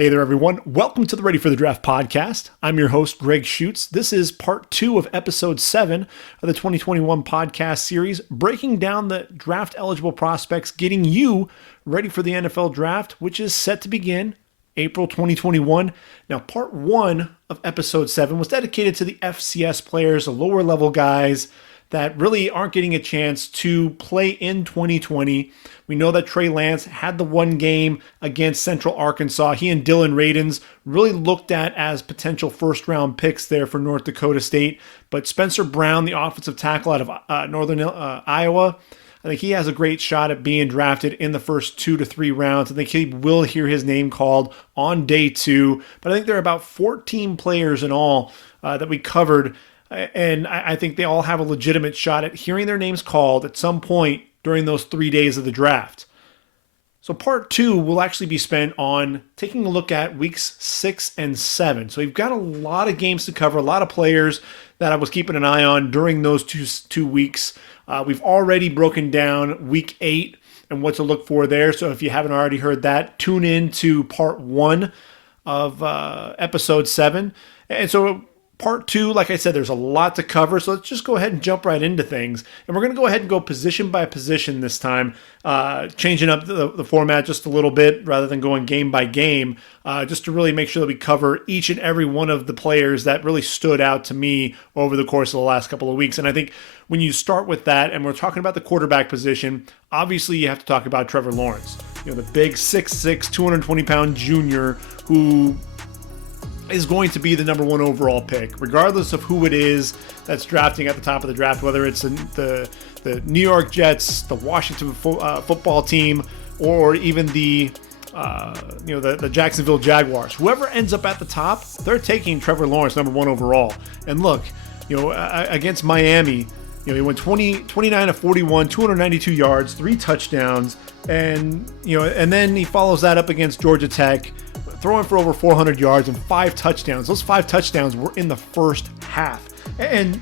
Hey there, everyone. Welcome to the Ready for the Draft podcast. I'm your host, Gregg Schutze. This is part 2 of episode 7 of the 2021 podcast series, breaking down the draft-eligible prospects, getting you ready for the NFL Draft, which is set to begin April 2021. Now, part 1 of episode 7 was dedicated to the FCS players, the lower-level guys that really aren't getting a chance to play in 2020. We know that Trey Lance had the one game against Central Arkansas. He and Dylan Radins really looked at as potential first-round picks there for North Dakota State. But Spencer Brown, the offensive tackle out of Northern Iowa, I think he has a great shot at being drafted in the first 2 to 3 rounds. I think he will hear his name called on day 2. But I think there are about 14 players in all that we covered. And I think they all have a legitimate shot at hearing their names called at some point during those 3 days of the draft. So part 2 will actually be spent on taking a look at weeks 6 and 7. So we've got a lot of games to cover, a lot of players that I was keeping an eye on during those two weeks. We've already broken down week 8 and what to look for there. So if you haven't already heard that, tune in to part 1 of episode 7. And so part 2, like I said, there's a lot to cover, so let's just go ahead and jump right into things. And we're going to go ahead and go position by position this time, changing up the format just a little bit rather than going game by game, just to really make sure that we cover each and every one of the players that really stood out to me over the course of the last couple of weeks. And I think when you start with that, and we're talking about the quarterback position, obviously you have to talk about Trevor Lawrence, the big 6'6", 220-pound junior who is going to be the number 1 overall pick, regardless of who it is that's drafting at the top of the draft, whether it's the New York Jets, the Washington football team, or even the Jacksonville Jaguars. Whoever ends up at the top, they're taking Trevor Lawrence number 1 overall. And look, against Miami, he went 29 of 41, 292 yards, 3 touchdowns, and then he follows that up against Georgia Tech, throwing for over 400 yards and 5 touchdowns. Those 5 touchdowns were in the first half. And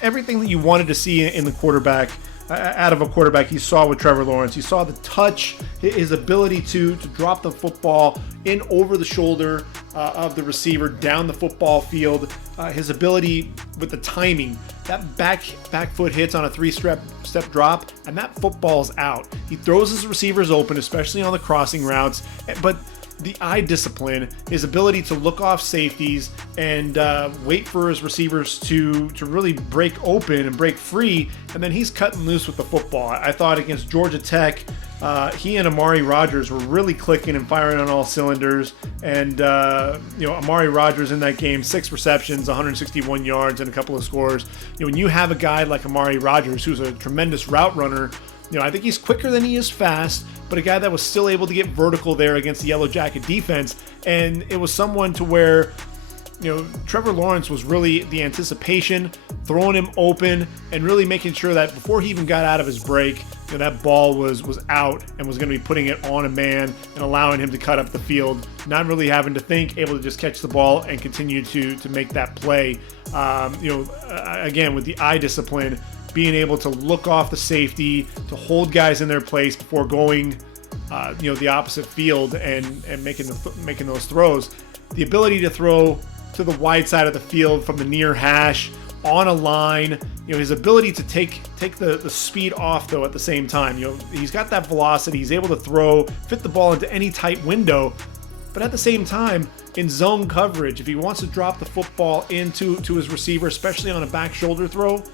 everything that you wanted to see in the quarterback, out of a quarterback, you saw with Trevor Lawrence. You saw the touch, his ability to drop the football in over the shoulder of the receiver, down the football field, his ability with the timing. That back foot hits on a 3-step drop, and that football's out. He throws his receivers open, especially on the crossing routes, but the eye discipline, his ability to look off safeties and wait for his receivers to really break open and break free, and then he's cutting loose with the football. I thought against Georgia Tech, he and Amari Rodgers were really clicking and firing on all cylinders. And Amari Rodgers in that game, 6 receptions, 161 yards, and a couple of scores. When you have a guy like Amari Rodgers, who's a tremendous route runner, I think he's quicker than he is fast, but a guy that was still able to get vertical there against the Yellow Jacket defense. And it was someone to where, Trevor Lawrence was really the anticipation, throwing him open and really making sure that before he even got out of his break, that ball was out and was going to be putting it on a man and allowing him to cut up the field, not really having to think, able to just catch the ball and continue to make that play. Again, with the eye discipline, being able to look off the safety, to hold guys in their place before going, the opposite field and making those throws. The ability to throw to the wide side of the field from the near hash on a line. His ability to take the speed off though at the same time. He's got that velocity. He's able to fit the ball into any tight window. But at the same time, in zone coverage, if he wants to drop the football into his receiver, especially on a back shoulder throw,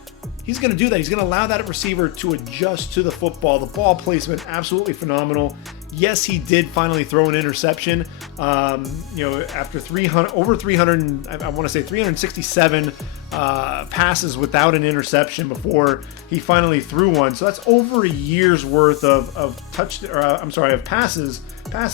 he's going to do that. He's going to allow that receiver to adjust to the football. The ball placement, absolutely phenomenal. Yes, he did finally throw an interception. After 367 passes without an interception before he finally threw one. So that's over a year's worth of pass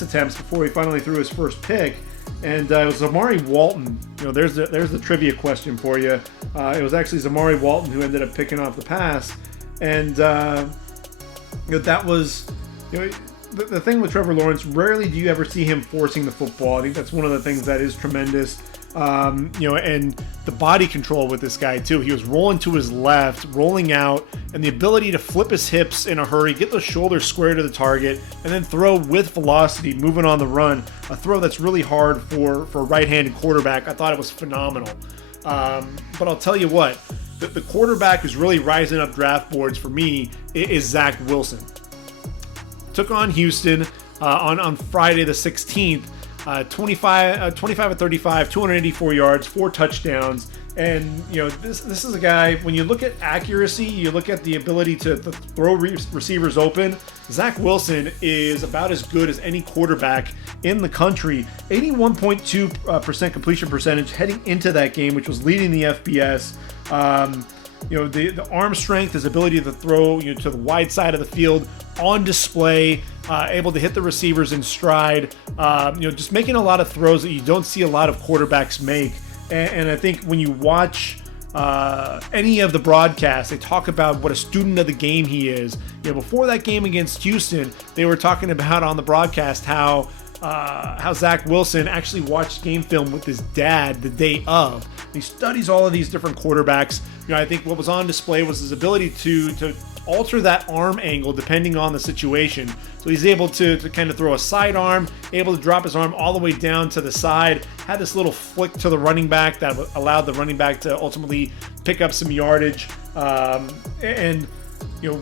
attempts before he finally threw his first pick. And it was Zamari Walton. There's the trivia question for you. It was actually Zamari Walton who ended up picking off the pass. And that was the thing with Trevor Lawrence. Rarely do you ever see him forcing the football. I think that's one of the things that is tremendous And the body control with this guy too. He was rolling to his left, rolling out, and the ability to flip his hips in a hurry, get the shoulders square to the target, and then throw with velocity, moving on the run. A throw that's really hard for a right-handed quarterback. I thought it was phenomenal. But I'll tell you what, the quarterback who's really rising up draft boards for me is Zach Wilson. Took on Houston on Friday the 16th. 25 of 35, 284 yards, 4 touchdowns. And, this is a guy, when you look at accuracy, you look at the ability to throw receivers open, Zach Wilson is about as good as any quarterback in the country. 81.2% completion percentage heading into that game, which was leading the FBS. The arm strength, his ability to throw to the wide side of the field on display, able to hit the receivers in stride, just making a lot of throws that you don't see a lot of quarterbacks make. And I think when you watch any of the broadcasts, they talk about what a student of the game he is. Before that game against Houston, they were talking about on the broadcast how Zach Wilson actually watched game film with his dad the day of. He studies all of these different quarterbacks. I think what was on display was his ability to alter that arm angle depending on the situation. So he's able to kind of throw a sidearm, able to drop his arm all the way down to the side, had this little flick to the running back that allowed the running back to ultimately pick up some yardage. When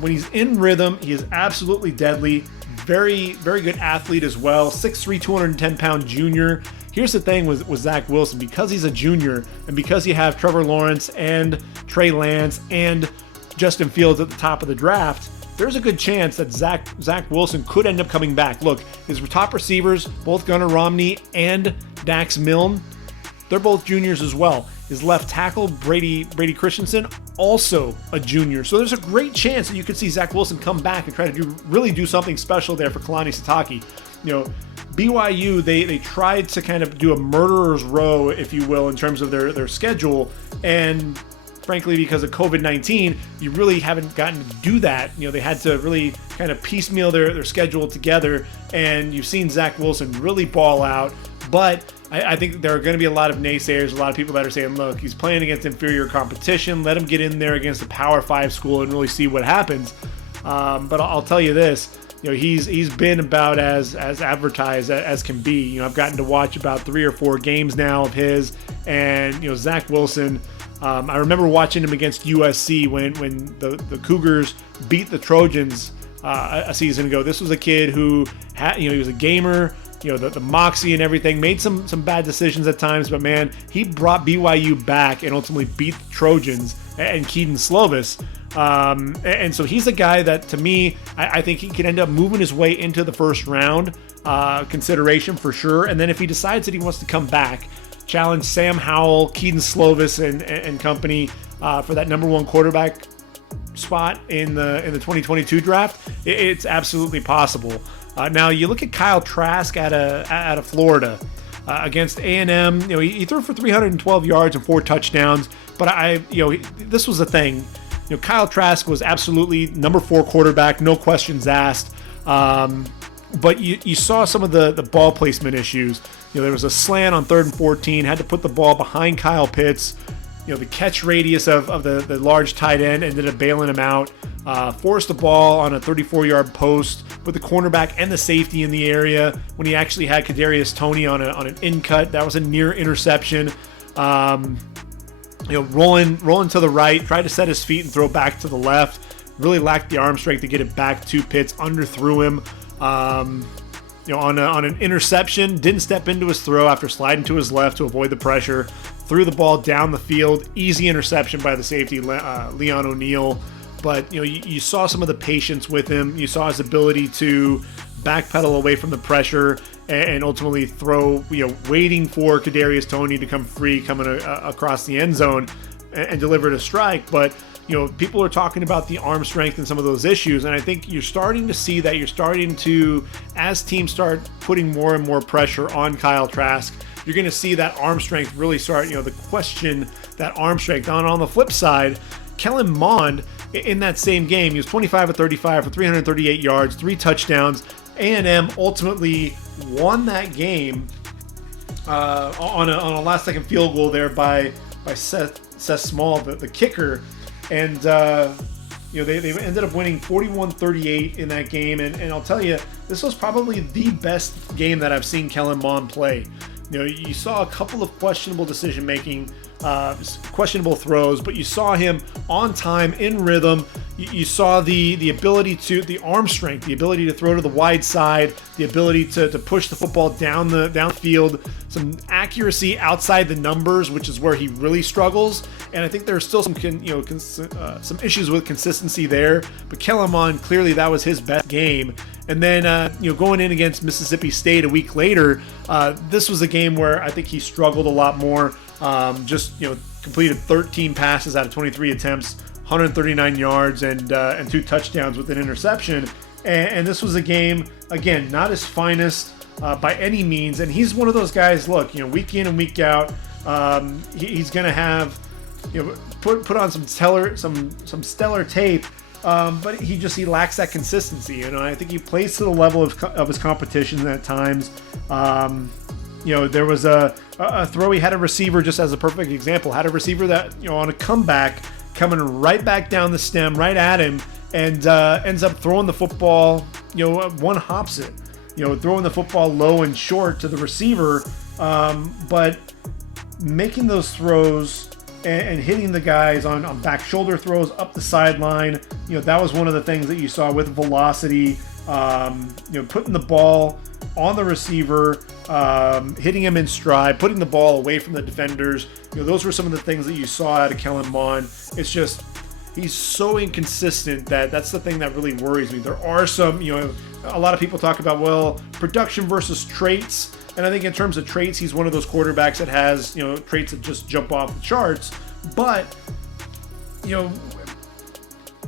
he's in rhythm, he is absolutely deadly. Very, very good athlete as well. 6'3", 210-pound junior. Here's the thing with Zach Wilson, because he's a junior and because you have Trevor Lawrence and Trey Lance and Justin Fields at the top of the draft, there's a good chance that Zach Wilson could end up coming back. Look, his top receivers, both Gunnar Romney and Dax Milne, they're both juniors as well. His left tackle, Brady Christensen, also a junior. So there's a great chance that you could see Zach Wilson come back and try to really do something special there for Kalani Sitake. BYU, they tried to kind of do a murderer's row, if you will, in terms of their schedule. And frankly, because of COVID-19, you really haven't gotten to do that. They had to really kind of piecemeal their schedule together. And you've seen Zach Wilson really ball out. But I think there are going to be a lot of naysayers, a lot of people that are saying, look, he's playing against inferior competition. Let him get in there against a Power 5 school and really see what happens. But I'll tell you this, he's been about as advertised as can be. I've gotten to watch about 3 or 4 games now of his, and Zach Wilson. I remember watching him against USC when the Cougars beat the Trojans a season ago. This was a kid who had, he was a gamer. The moxie and everything, made some bad decisions at times, but man, he brought BYU back and ultimately beat the Trojans and Keaton Slovis. And so he's a guy that, to me, I think he could end up moving his way into the first round consideration for sure. And then if he decides that he wants to come back, challenge Sam Howell, Keaton Slovis, and company for that number 1 quarterback spot in the 2022 draft, it's absolutely possible. Now you look at Kyle Trask out of Florida against A&M. He threw for 312 yards and 4 touchdowns. But this was the thing. Kyle Trask was absolutely number 4 quarterback, no questions asked. But you saw some of the ball placement issues. There was a slant on 3rd and 14, had to put the ball behind Kyle Pitts. The catch radius of the large tight end ended up bailing him out. Forced the ball on a 34-yard post with the cornerback and the safety in the area when he actually had Kadarius Toney on an in cut. That was a near interception. Rolling to the right, tried to set his feet and throw back to the left. Really lacked the arm strength to get it back to Pitts. Underthrew him. On an interception, didn't step into his throw after sliding to his left to avoid the pressure. Threw the ball down the field. Easy interception by the safety, Leon O'Neal. But you saw some of the patience with him. You saw his ability to backpedal away from the pressure and ultimately throw, waiting for Kadarius Toney to come free, coming across the end zone and deliver a strike. But people are talking about the arm strength and some of those issues, and I think you're starting to see that. You're starting to, as teams start putting more and more pressure on Kyle Trask, you're going to see that arm strength really start, the question, that arm strength. On the flip side, Kellen Mond, in that same game, he was 25 of 35 for 338 yards, 3 touchdowns. A&M ultimately won that game on a last second field goal there by Seth Small, the kicker, and they ended up winning 41-38 in that game, and I'll tell you, this was probably the best game that I've seen Kellen Mond play. You saw a couple of questionable decision making, questionable throws, but you saw him on time, in rhythm. You saw the ability to, the arm strength, the ability to throw to the wide side, the ability to push the football downfield, some accuracy outside the numbers, which is where he really struggles. And I think there's still some some issues with consistency there. But Kellen Mond, clearly that was his best game. And then going in against Mississippi State a week later, this was a game where I think he struggled a lot more. Completed 13 passes out of 23 attempts, 139 yards, and 2 touchdowns with an interception. And this was a game, again, not his finest by any means. And he's one of those guys, look, week in and week out, he's going to have, put on some stellar tape, but he lacks that consistency. I think he plays to the level of his competition at times. There was a throw. He had a receiver, just as a perfect example, had a receiver that, on a comeback, coming right back down the stem, right at him, and ends up throwing the football, one hops it, throwing the football low and short to the receiver, but making those throws and hitting the guys on back shoulder throws up the sideline. That was one of the things that you saw with velocity, putting the ball on the receiver, hitting him in stride, putting the ball away from the defenders. Those were some of the things that you saw out of Kellen Mond. It's just, he's so inconsistent that's the thing that really worries me. There are some, a lot of people talk about, production versus traits. And I think in terms of traits, he's one of those quarterbacks that has, traits that just jump off the charts. But,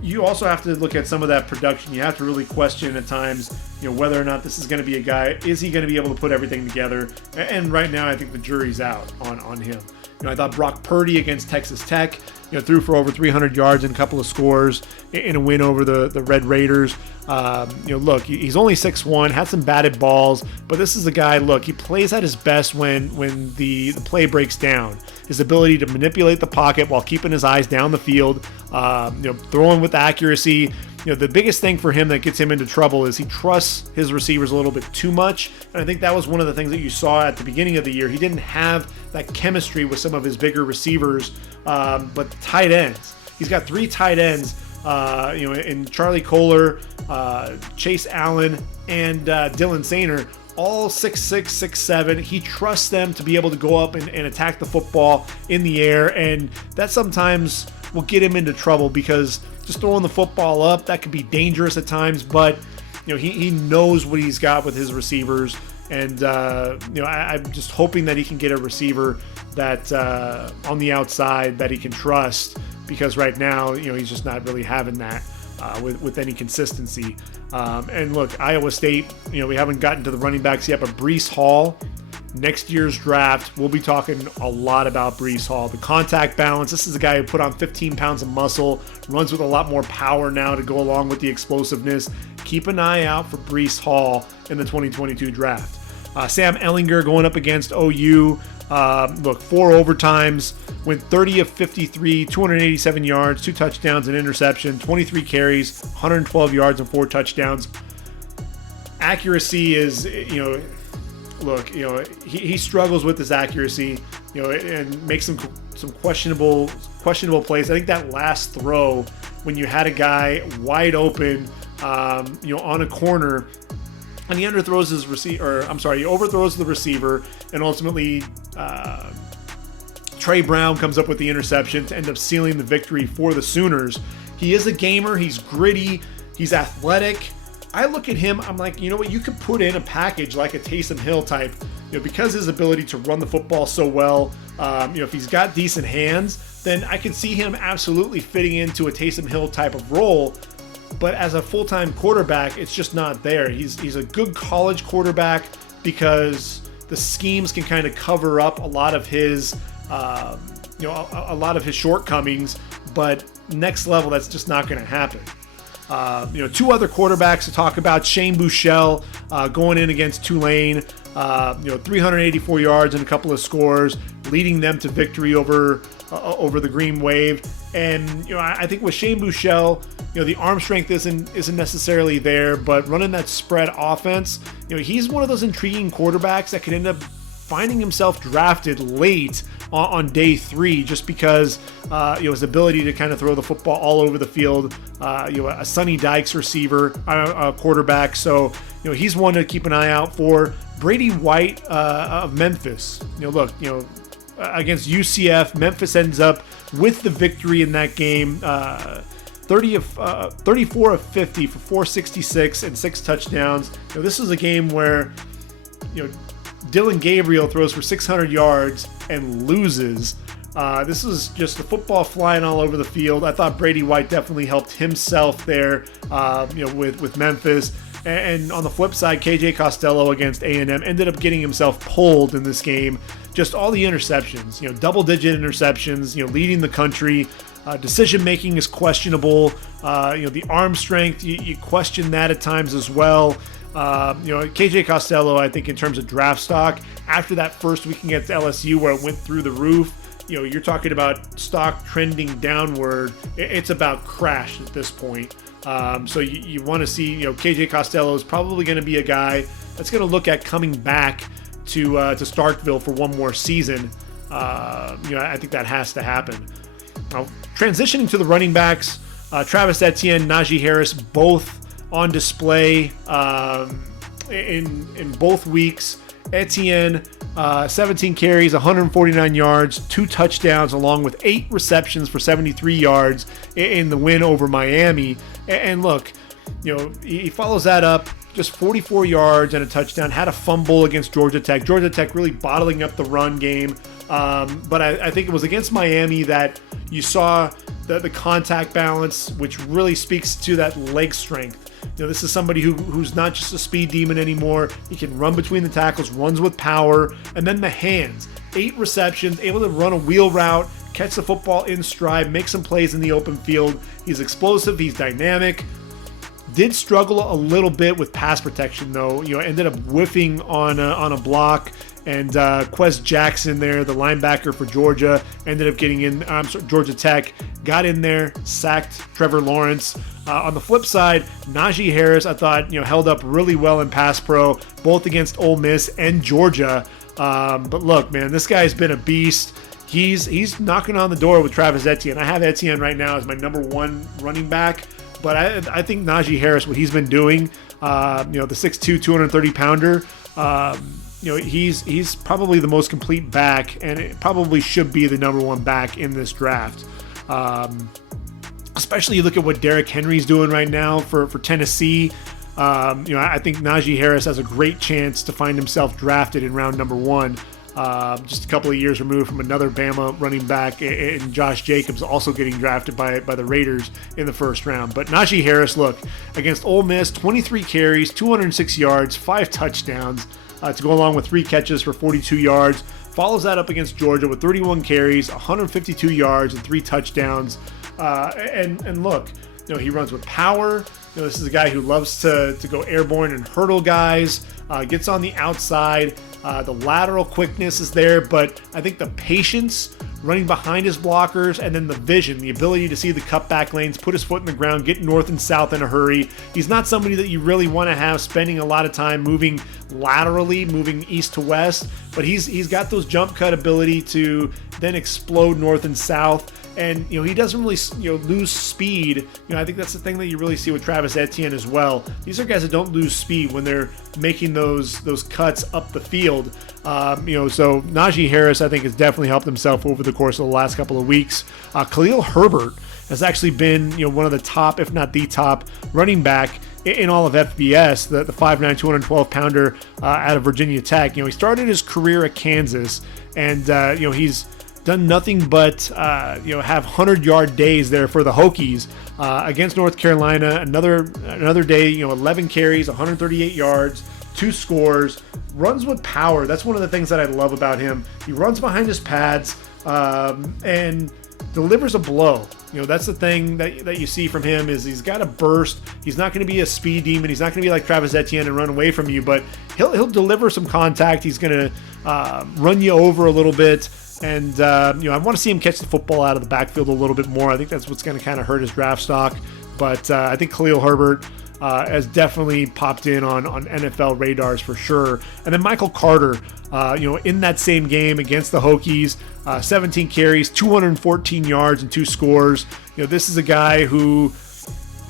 you also have to look at some of that production. You have to really question at times, whether or not this is going to be a guy. Is he going to be able to put everything together? And right now, I think the jury's out on him. I thought Brock Purdy against Texas Tech, threw for over 300 yards and a couple of scores in a win over the Red Raiders. Look, he's only 6'1", had some batted balls, but this is a guy, look, he plays at his best when the play breaks down. His ability to manipulate the pocket while keeping his eyes down the field, throwing with accuracy. The biggest thing for him that gets him into trouble is he trusts his receivers a little bit too much. And I think that was one of the things that you saw at the beginning of the year. He didn't have that chemistry with some of his bigger receivers, but the tight ends. He's got 3 tight ends, in Charlie Kohler, Chase Allen, and Dylan Sainer, all 6'6", 6'7". He trusts them to be able to go up and attack the football in the air, and that sometimes will get him into trouble because just throwing the football up, that could be dangerous at times, but he knows what he's got with his receivers, and I'm just hoping that he can get a receiver that on the outside that he can trust, because right now he's just not really having that with any consistency. And look, Iowa State, we haven't gotten to the running backs yet, but Breece Hall, next year's draft, we'll be talking a lot about Breece Hall. The contact balance, this is a guy who put on 15 pounds of muscle, runs with a lot more power now to go along with the explosiveness. Keep an eye out for Breece Hall in the 2022 draft. Sam Ehlinger going up against OU. 4 overtimes, went 30 of 53, 287 yards, 2 touchdowns, an interception, 23 carries, 112 yards, and 4 touchdowns. Accuracy is, he struggles with his accuracy, and makes some questionable plays. I think that last throw, when you had a guy wide open, on a corner, and he overthrows the receiver, and ultimately Trey Brown comes up with the interception to end up sealing the victory for the Sooners. He is a gamer. He's gritty. He's athletic. I look at him, I'm like, you could put in a package like a Taysom Hill type, because his ability to run the football so well, if he's got decent hands, then I could see him absolutely fitting into a Taysom Hill type of role. But as a full-time quarterback, it's just not there. He's a good college quarterback because the schemes can kind of cover up a lot of his, a lot of his shortcomings. But next level, that's just not going to happen. 2 other quarterbacks to talk about. Shane Buechele going in against Tulane. 384 yards and a couple of scores, leading them to victory over the Green Wave. And I think with Shane Buechele, the arm strength isn't necessarily there, but running that spread offense, he's one of those intriguing quarterbacks that could end up finding himself drafted late on day 3, just because his ability to kind of throw the football all over the field, a Sonny Dykes receiver, quarterback. So he's one to keep an eye out for. Brady White of Memphis. Against UCF, Memphis ends up with the victory in that game. 34 of 50 for 466 and 6 touchdowns. This was a game where Dylan Gabriel throws for 600 yards and loses. This was just the football flying all over the field. I thought Brady White definitely helped himself there, with Memphis. And on the flip side, KJ Costello against A&M ended up getting himself pulled in this game. Just all the interceptions, double-digit interceptions, leading the country. Decision-making is questionable. The arm strength, you question that at times as well. KJ Costello, I think in terms of draft stock, after that first week against LSU where it went through the roof, you're talking about stock trending downward. It's about crash at this point. So you want to see, KJ Costello is probably going to be a guy that's going to look at coming back to Starkville for one more season. I think that has to happen. Now, transitioning to the running backs, Travis Etienne, Najee Harris, both on display in both weeks. Etienne, 17 carries, 149 yards, 2 touchdowns, along with 8 receptions for 73 yards in the win over Miami. And look, he follows that up, just 44 yards and a touchdown, had a fumble against Georgia Tech. Georgia Tech really bottling up the run game. But I think it was against Miami that you saw the contact balance, which really speaks to that leg strength. This is somebody who's not just a speed demon anymore. He can run between the tackles, runs with power, and then the hands. 8 receptions, able to run a wheel route, catch the football in stride, make some plays in the open field. He's explosive, he's dynamic. Did struggle a little bit with pass protection though. Ended up whiffing on a block. And Quez Jackson there, the linebacker for Georgia, ended up getting in. Georgia Tech got in there, sacked Trevor Lawrence. On the flip side, Najee Harris, I thought, held up really well in pass pro, both against Ole Miss and Georgia. But look, man, this guy's been a beast. He's knocking on the door with Travis Etienne. I have Etienne right now as my number 1 running back, but I think Najee Harris, what he's been doing, the 6'2", 230-pounder. He's probably the most complete back, and it probably should be the number 1 back in this draft. Especially you look at what Derrick Henry's doing right now for Tennessee. I think Najee Harris has a great chance to find himself drafted in round number 1. Just a couple of years removed from another Bama running back, and Josh Jacobs also getting drafted by the Raiders in the first round. But Najee Harris, look, against Ole Miss, 23 carries, 206 yards, 5 touchdowns. To go along with 3 catches for 42 yards. Follows that up against Georgia with 31 carries, 152 yards, and 3 touchdowns. And look, he runs with power. This is a guy who loves to go airborne and hurdle guys. Gets on the outside. The lateral quickness is there, but I think the patience running behind his blockers, and then the vision, the ability to see the cutback lanes, put his foot in the ground, get north and south in a hurry. He's not somebody that you really want to have spending a lot of time moving laterally, moving east to west, but he's got those jump cut ability to then explode north and south. And he doesn't really lose speed. I think that's the thing that you really see with Travis Etienne as well. These are guys that don't lose speed when they're making those cuts up the field. So Najee Harris, I think, has definitely helped himself over the course of the last couple of weeks. Khalil Herbert has actually been one of the top, if not the top, running back in all of FBS. The 5'9", 212-pounder out of Virginia Tech. He started his career at Kansas, and he's done nothing but have 100-yard days there for the Hokies against North Carolina. Another day, 11 carries, 138 yards, 2 scores, runs with power. That's one of the things that I love about him. He runs behind his pads, and delivers a blow. That's the thing that you see from him is he's got a burst. He's not going to be a speed demon. He's not going to be like Travis Etienne and run away from you, but he'll deliver some contact. He's going to run you over a little bit. And, I want to see him catch the football out of the backfield a little bit more. I think that's what's going to kind of hurt his draft stock. But I think Khalil Herbert has definitely popped in on NFL radars for sure. And then Michael Carter, in that same game against the Hokies, 17 carries, 214 yards, and 2 scores. This is a guy who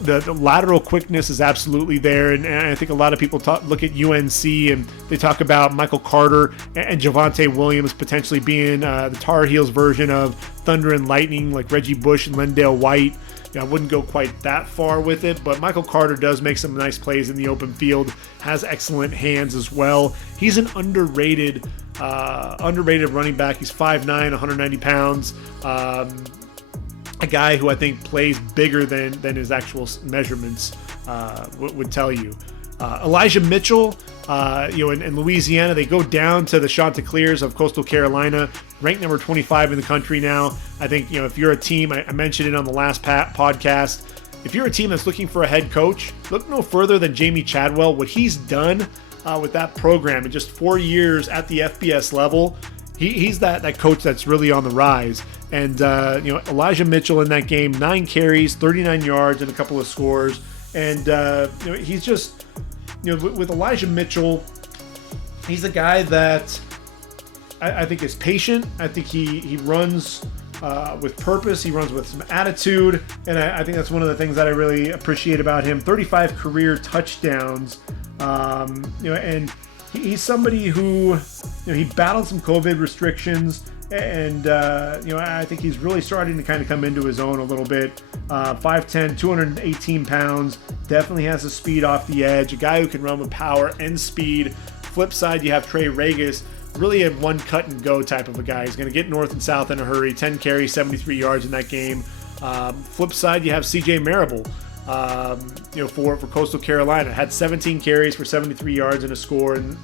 the lateral quickness is absolutely there. And I think a lot of people look at UNC and they talk about Michael Carter and Javonte Williams potentially being the Tar Heels version of Thunder and Lightning, like Reggie Bush and Lendale White. I wouldn't go quite that far with it, but Michael Carter does make some nice plays in the open field, has excellent hands as well. He's an underrated running back. He's 5'9", 190 pounds. A guy who I think plays bigger than his actual measurements would tell you. Elijah Mitchell, in Louisiana, they go down to the Chanticleers of Coastal Carolina, ranked number 25 in the country now. I think, if you're a team, I mentioned it on the last podcast, if you're a team that's looking for a head coach, look no further than Jamie Chadwell. What he's done with that program in just 4 years at the FBS level, he's that coach that's really on the rise. And, Elijah Mitchell in that game, 9 carries, 39 yards, and a couple of scores. And, he's just, with Elijah Mitchell, he's a guy that I think is patient. I think he runs with purpose. He runs with some attitude. And I think that's one of the things that I really appreciate about him. 35 career touchdowns. And he's somebody who, he battled some COVID restrictions. And, I think he's really starting to kind of come into his own a little bit. 5'10", 218 pounds, definitely has the speed off the edge, a guy who can run with power and speed. Flip side, you have Trey Regis, really a one cut and go type of a guy. He's going to get north and south in a hurry, 10 carries, 73 yards in that game. Flip side, you have CJ Marable, for Coastal Carolina. Had 17 carries for 73 yards and a score in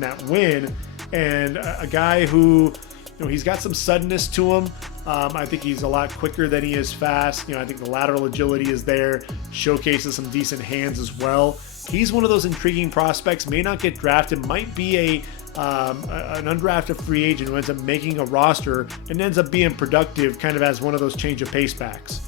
that win. And a guy who, he's got some suddenness to him. I think he's a lot quicker than he is fast. I think the lateral agility is there, showcases some decent hands as well. He's one of those intriguing prospects, may not get drafted, might be an undrafted free agent who ends up making a roster and ends up being productive kind of as one of those change of pace backs.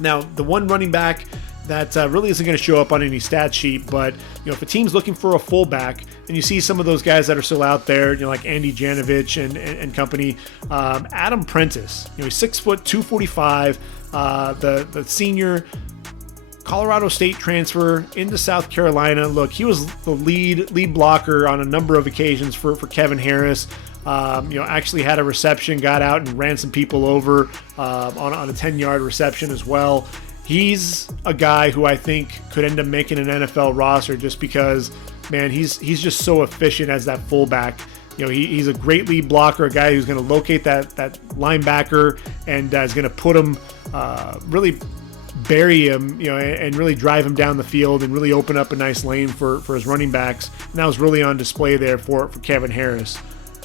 Now, the one running back that really isn't going to show up on any stat sheet, but if a team's looking for a fullback and you see some of those guys that are still out there, like Andy Janovich and company, Adam Prentice, he's 6 foot 245, the senior Colorado State transfer into South Carolina. Look, he was the lead blocker on a number of occasions for Kevin Harris. Actually had a reception, got out and ran some people over on a 10-yard reception as well. He's a guy who I think could end up making an NFL roster just because, man, he's just so efficient as that fullback. He's a great lead blocker, a guy who's going to locate that linebacker and is going to put him, really bury him, and really drive him down the field and really open up a nice lane for his running backs. And that was really on display there for Kevin Harris.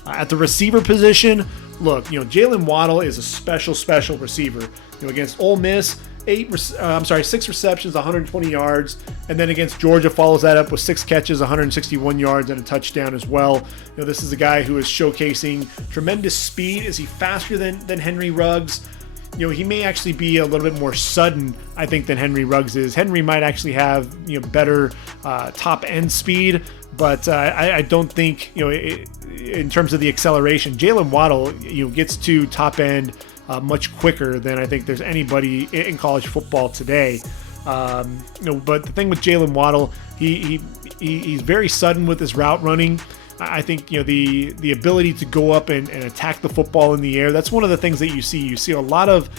At the receiver position, look, Jaylen Waddle is a special receiver. Against Ole Miss, 6 receptions, 120 yards, and then against Georgia follows that up with 6 catches, 161 yards, and a touchdown as well. This is a guy who is showcasing tremendous speed. Is he faster than Henry Ruggs? He may actually be a little bit more sudden, I think, than Henry Ruggs is. Henry might actually have better top end speed, but I don't think in terms of the acceleration, Jaylen Waddle gets to top end much quicker than I think there's anybody in college football today. But the thing with Jaylen Waddle, he's very sudden with his route running. I think the ability to go up and attack the football in the air, that's one of the things that you see. You see a lot of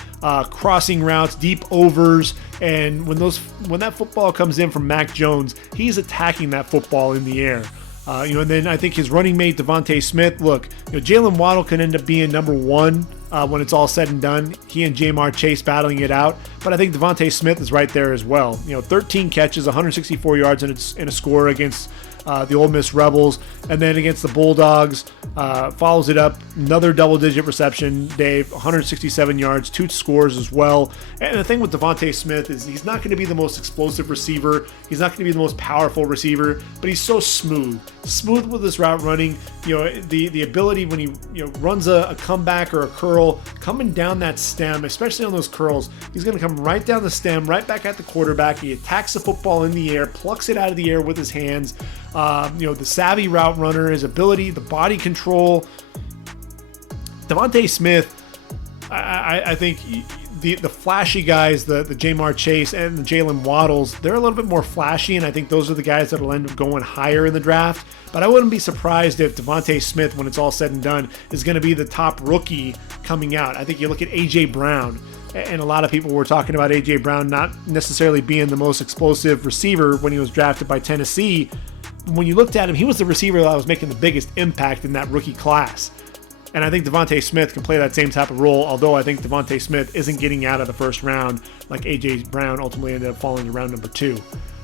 crossing routes, deep overs, and when that football comes in from Mac Jones, he's attacking that football in the air. And then I think his running mate Devonta Smith. Look, Jaylen Waddle can end up being number 1 when it's all said and done. He and Jamar Chase battling it out, but I think Devonta Smith is right there as well. 13 catches, 164 yards, and a score against the Ole Miss Rebels. And then against the Bulldogs, follows it up, another double-digit reception, Dave, 167 yards, 2 scores as well. And the thing with Devonta Smith is he's not going to be the most explosive receiver. He's not going to be the most powerful receiver, but he's so smooth with his route running. The ability when he runs a comeback or a curl, coming down that stem, especially on those curls, he's going to come right down the stem, right back at the quarterback. He attacks the football in the air, plucks it out of the air with his hands. The savvy route runner, his ability, the body control. Devonta Smith, I think the flashy guys, the Jamar Chase and the Jaylen Waddles, they're a little bit more flashy, and I think those are the guys that will end up going higher in the draft. But I wouldn't be surprised if Devonta Smith, when it's all said and done, is going to be the top rookie coming out. I think you look at A.J. Brown, and a lot of people were talking about A.J. Brown not necessarily being the most explosive receiver when he was drafted by Tennessee. When you looked at him, he was the receiver that was making the biggest impact in that rookie class. And I think Devonta Smith can play that same type of role, although I think Devonta Smith isn't getting out of the first round like A.J. Brown ultimately ended up falling to round number 2.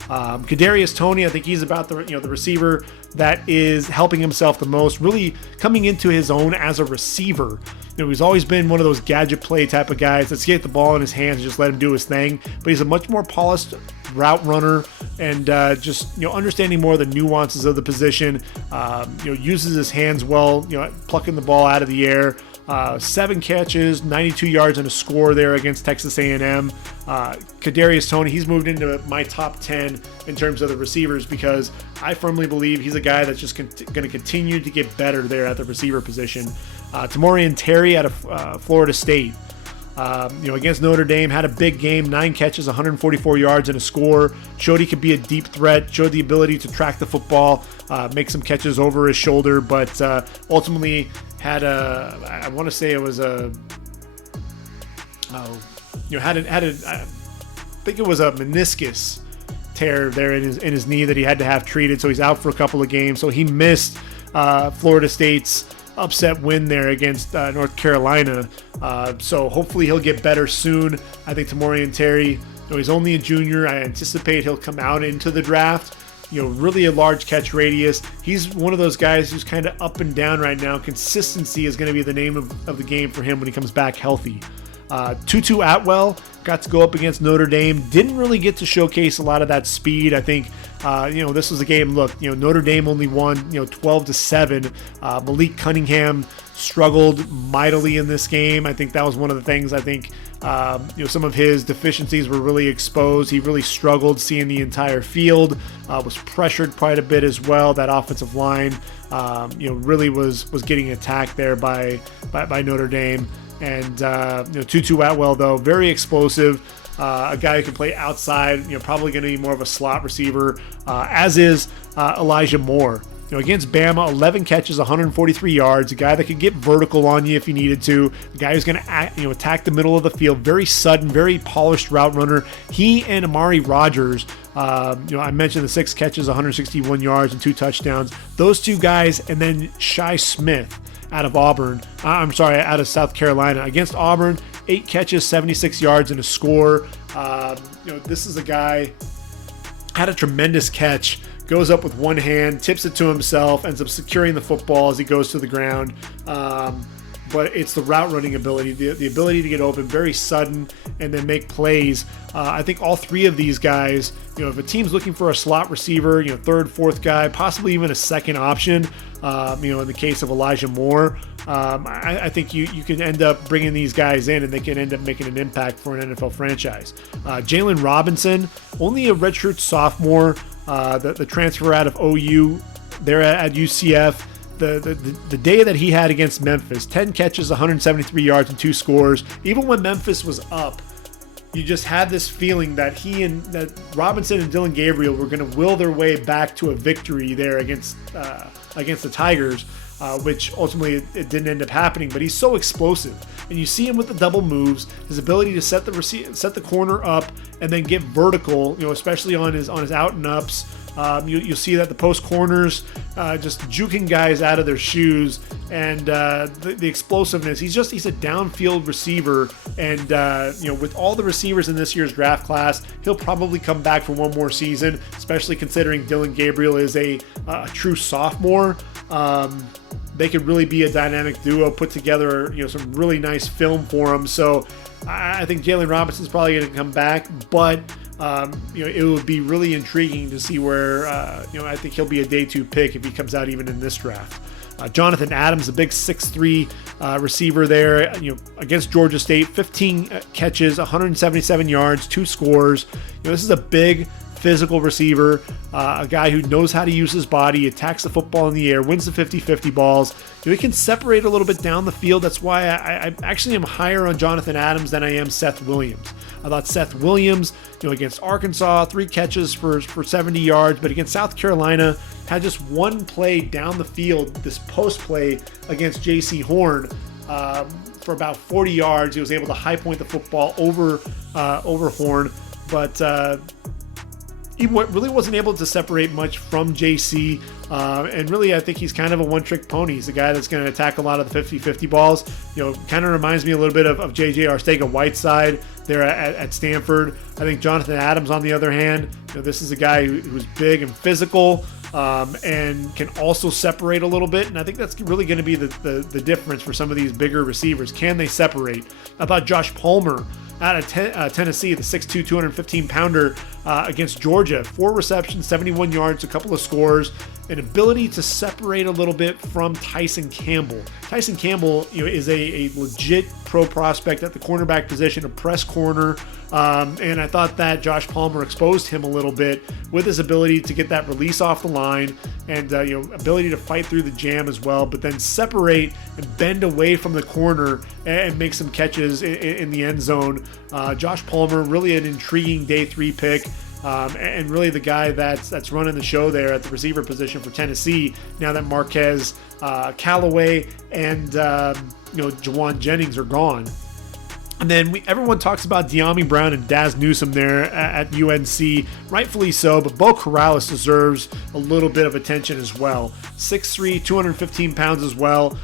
Kadarius Toney, I think he's about the receiver that is helping himself the most, really coming into his own as a receiver. He's always been one of those gadget play type of guys. Let's get the ball in his hands and just let him do his thing. But he's a much more polished route runner and just understanding more of the nuances of the position. Uses his hands well. Plucking the ball out of the air. 7 catches, 92 yards and a score there against Texas A&M. Kadarius Toney, he's moved into my top 10 in terms of the receivers because I firmly believe he's a guy that's just going to continue to get better there at the receiver position. Tamorrion Terry out of Florida State. Against Notre Dame, had a big game, 9 catches, 144 yards and a score. Showed he could be a deep threat, showed the ability to track the football, make some catches over his shoulder, but ultimately had I want to say it was I think it was a meniscus tear there in his knee that he had to have treated, so he's out for a couple of games. So he missed Florida State's upset win there against North Carolina. So hopefully he'll get better soon. I think Tamorrion Terry, he's only a junior. I anticipate he'll come out into the draft. Really a large catch radius. He's one of those guys who's kind of up and down right now. Consistency is going to be the name of the game for him when he comes back healthy. Tutu Atwell got to go up against Notre Dame. Didn't really get to showcase a lot of that speed. I think, this was a game, look, Notre Dame only won, 12-7. Malik Cunningham struggled mightily in this game. I think that was one of the things some of his deficiencies were really exposed. He really struggled seeing the entire field, was pressured quite a bit as well. That offensive line, really was getting attacked there by Notre Dame. And Tutu Atwell, though, very explosive, a guy who can play outside, probably going to be more of a slot receiver, as is Elijah Moore. Against Bama, 11 catches, 143 yards, a guy that could get vertical on you if you needed to, a guy who's going to attack the middle of the field, very sudden, very polished route runner. He and Amari Rodgers, I mentioned the 6 catches, 161 yards and 2 touchdowns. Those two guys, and then Shi Smith out of out of South Carolina. Against Auburn, 8 catches, 76 yards and a score. This is a guy, had a tremendous catch, goes up with one hand, tips it to himself, ends up securing the football as he goes to the ground. But it's the route running ability, the ability to get open, very sudden, and then make plays. I think all 3 of these guys, if a team's looking for a slot receiver, 3rd, 4th guy, possibly even a second option, in the case of Elijah Moore, I think you can end up bringing these guys in and they can end up making an impact for an NFL franchise. Jalen Robinson, only a redshirt sophomore, the transfer out of OU there at UCF. The day that he had against Memphis, 10 catches, 173 yards and 2 scores. Even when Memphis was up, you just had this feeling that that Robinson and Dylan Gabriel were going to will their way back to a victory there against the Tigers, which ultimately it didn't end up happening. But he's so explosive, and you see him with the double moves, his ability to set the corner up and then get vertical, especially on his out and ups. You'll see that the post corners just juking guys out of their shoes, and the explosiveness. He's a downfield receiver, and with all the receivers in this year's draft class, he'll probably come back for one more season, especially considering Dylan Gabriel is a true sophomore. They could really be a dynamic duo, put together some really nice film for him. So I think Jalen Robinson's probably going to come back, but it would be really intriguing to see where I think he'll be a day 2 pick if he comes out even in this draft. Jonathan Adams, a big 6'3" receiver there, against Georgia State, 15 catches, 177 yards, 2 scores. This is a big physical receiver, a guy who knows how to use his body, attacks the football in the air, wins the 50-50 balls. He can separate a little bit down the field. That's why I actually am higher on Jonathan Adams than I am Seth Williams. I thought Seth Williams, against Arkansas, 3 catches for 70 yards, but against South Carolina, had just one play down the field, this post play against Jaycee Horn, for about 40 yards. He was able to high point the football over Horn, but he really wasn't able to separate much from JC, and really I think he's kind of a one-trick pony. He's a guy that's going to attack a lot of the 50-50 balls. Kind of reminds me a little bit of J.J. Arcega-Whiteside there at Stanford. I think Jonathan Adams, on the other hand, this is a guy who's big and physical, and can also separate a little bit, and I think that's really going to be the difference for some of these bigger receivers. Can they separate? I thought Josh Palmer out of Tennessee, the 6'2", 215-pounder, against Georgia. 4 receptions, 71 yards, a couple of scores, an ability to separate a little bit from Tyson Campbell. Tyson Campbell, is a legit pro prospect at the cornerback position, a press corner, and I thought that Josh Palmer exposed him a little bit with his ability to get that release off the line and ability to fight through the jam as well, but then separate and bend away from the corner and make some catches in the end zone. Josh Palmer, really an intriguing day 3 pick. And really the guy that's running the show there at the receiver position for Tennessee now that Marquez Callaway and Jawan Jennings are gone. And then everyone talks about De'Ami Brown and Daz Newsome there at UNC, rightfully so, but Bo Corrales deserves a little bit of attention as well. 6'3", 215 pounds as well,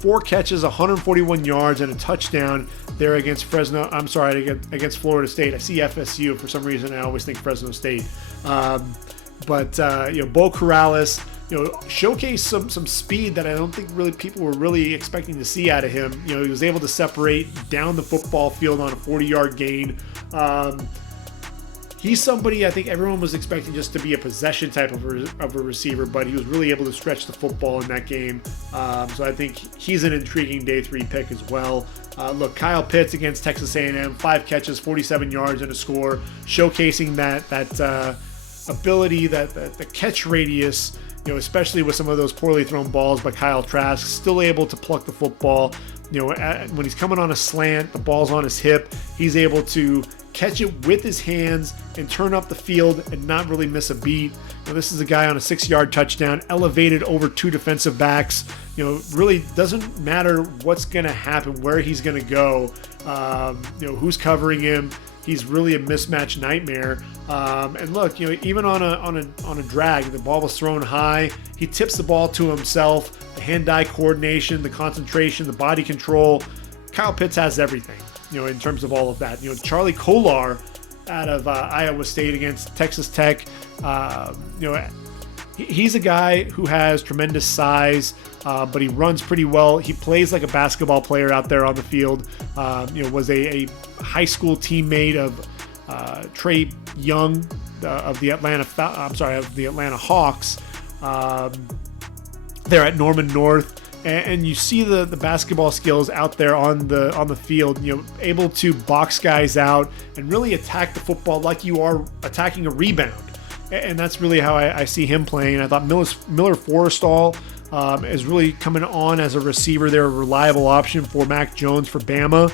4 catches, 141 yards, and a touchdown there against against Florida State. I see FSU. For some reason, I always think Fresno State. But Bo Corrales, showcased some speed that I don't think really people were really expecting to see out of him. He was able to separate down the football field on a 40-yard gain. He's somebody I think everyone was expecting just to be a possession type of a receiver, but he was really able to stretch the football in that game. So I think he's an intriguing day 3 pick as well. Look, Kyle Pitts against Texas A&M, 5 catches, 47 yards and a score, showcasing that ability, the catch radius, especially with some of those poorly thrown balls by Kyle Trask, still able to pluck the football. When he's coming on a slant, the ball's on his hip, he's able to catch it with his hands and turn up the field and not really miss a beat. This is a guy on a 6-yard touchdown, elevated over 2 defensive backs. Really doesn't matter what's going to happen, where he's going to go, who's covering him. He's really a mismatch nightmare. And look, even on a drag, the ball was thrown high. He tips the ball to himself. The hand-eye coordination, the concentration, the body control. Kyle Pitts has everything, in terms of all of that. Charlie Kolar out of Iowa State against Texas Tech. He's a guy who has tremendous size, but he runs pretty well. He plays like a basketball player out there on the field. Was a high school teammate of Trey Young of the Atlanta Hawks there at Norman North. And you see the basketball skills out there on the field, able to box guys out and really attack the football like you are attacking a rebound. And that's really how I see him playing. I thought Miller Forrestall is really coming on as a receiver. They're a reliable option for Mac Jones for Bama.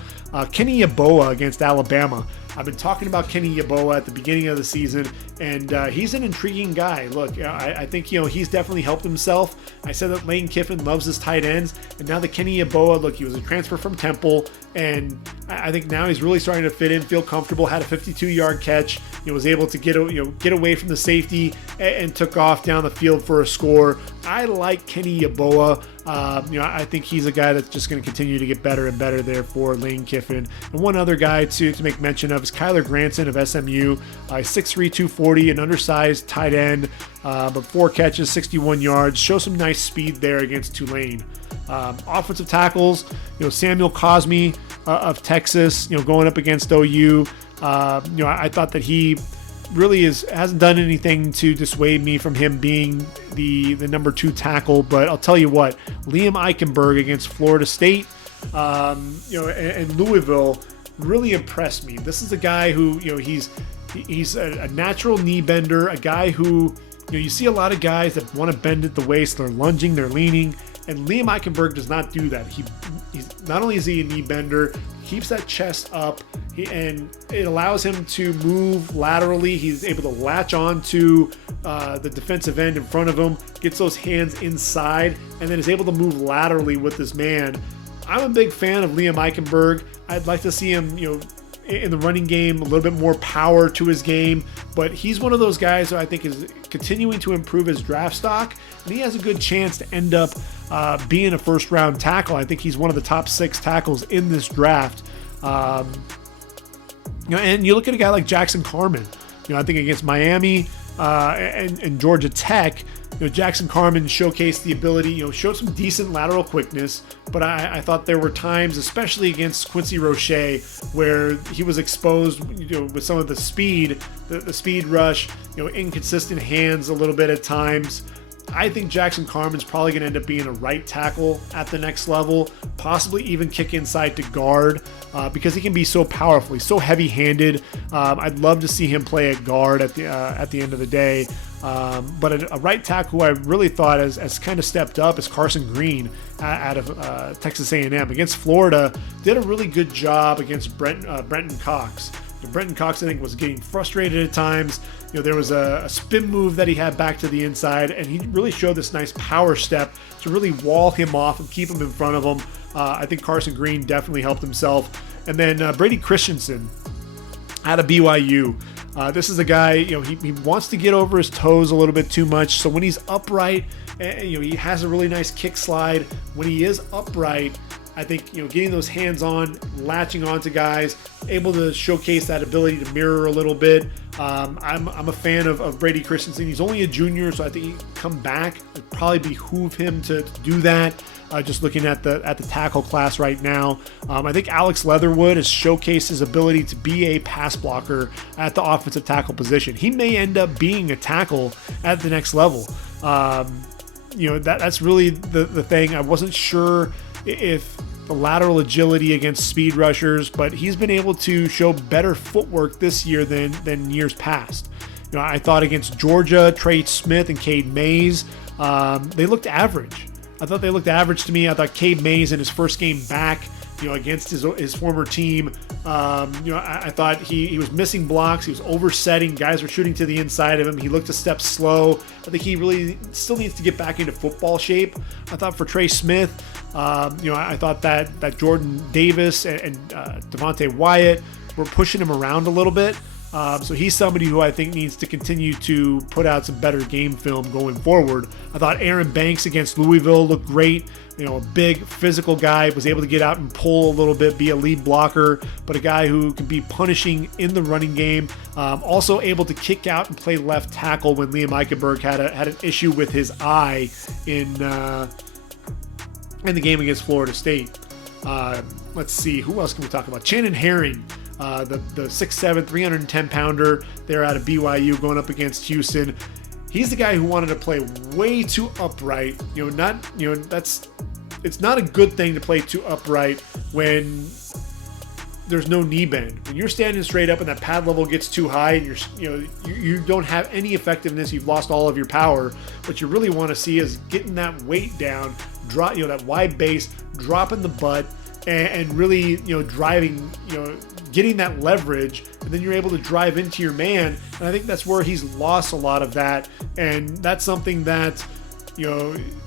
Kenny Yeboah against Alabama. I've been talking about Kenny Yeboah at the beginning of the season, and he's an intriguing guy. Look, I think he's definitely helped himself. I said that Lane Kiffin loves his tight ends, and now the Kenny Yeboah, look, he was a transfer from Temple, And I think now he's really starting to fit in, feel comfortable, had a 52-yard catch, was able to get away from the safety and took off down the field for a score. I like Kenny Yeboah. I think he's a guy that's just going to continue to get better and better there for Lane Kiffin. And one other guy to make mention of is Kyler Granson of SMU, 6'3", 240, an undersized tight end, but 4 catches, 61 yards. Show some nice speed there against Tulane. Offensive tackles, Samuel Cosme of Texas, going up against OU. I thought that he really hasn't done anything to dissuade me from him being the number 2 tackle. But I'll tell you what, Liam Eichenberg against Florida State, and Louisville really impressed me. This is a guy who, he's a natural knee bender, a guy who, you see a lot of guys that want to bend at the waist, they're lunging, they're leaning. And Liam Eichenberg does not do that. He's not only is he a knee bender, keeps that chest up, and it allows him to move laterally. He's able to latch on to the defensive end in front of him, gets those hands inside, and then is able to move laterally with this man. I'm a big fan of Liam Eichenberg. I'd like to see him, in the running game, a little bit more power to his game, but he's one of those guys that I think is continuing to improve his draft stock, and he has a good chance to end up being a first-round tackle. I think he's one of the top 6 tackles in this draft. And you look at a guy like Jackson Carman. I think against Miami and Georgia Tech, Jackson Carman showcased the ability, showed some decent lateral quickness, but I thought there were times, especially against Quincy Roche, where he was exposed, with some of the speed, the speed rush, inconsistent hands a little bit at times. I think Jackson Carman's probably going to end up being a right tackle at the next level, possibly even kick inside to guard, because he can be so powerful. He's so heavy-handed. I'd love to see him play at guard at the end of the day. But a right tackle who I really thought has kind of stepped up is Carson Green out of Texas A&M. Against Florida, did a really good job against Brenton Cox. Brenton Cox, I think, was getting frustrated at times. There was a spin move that he had back to the inside, and he really showed this nice power step to really wall him off and keep him in front of him. I think Carson Green definitely helped himself. And then Brady Christensen out of BYU. This is a guy, he wants to get over his toes a little bit too much. So when he's upright, he has a really nice kick slide. When he is upright, I think, getting those hands on, latching onto guys, able to showcase that ability to mirror a little bit. I'm a fan of Brady Christensen. He's only a junior, so I think he can come back. It'd probably behoove him to do that. Just looking at the tackle class right now, I think Alex Leatherwood has showcased his ability to be a pass blocker at the offensive tackle position. He may end up being a tackle at the next level. That's really the thing. I wasn't sure if the lateral agility against speed rushers, but he's been able to show better footwork this year than years past. I thought against Georgia, Trey Smith and Cade Mays, they looked average. I thought they looked average to me. I thought Cade Mays in his first game back, against his former team, I thought he was missing blocks. He was oversetting. Guys were shooting to the inside of him. He looked a step slow. I think he really still needs to get back into football shape. I thought for Trey Smith, I thought that Jordan Davis and Devontae Wyatt were pushing him around a little bit. So he's somebody who I think needs to continue to put out some better game film going forward. I thought Aaron Banks against Louisville looked great. A big physical guy, was able to get out and pull a little bit, be a lead blocker, but a guy who can be punishing in the running game. Also able to kick out and play left tackle when Liam Eichenberg had an issue with his eye in the game against Florida State. Let's see, who else can we talk about? Shannon Herring. The 6'7", 310-pounder there out of BYU going up against Houston. He's the guy who wanted to play way too upright. It's not a good thing to play too upright when there's no knee bend. When you're standing straight up and that pad level gets too high and you don't have any effectiveness, you've lost all of your power. What you really want to see is getting that weight down, drop, that wide base, dropping the butt, and really, driving, getting that leverage, and then you're able to drive into your man. And I think that's where he's lost a lot of that. And that's something that,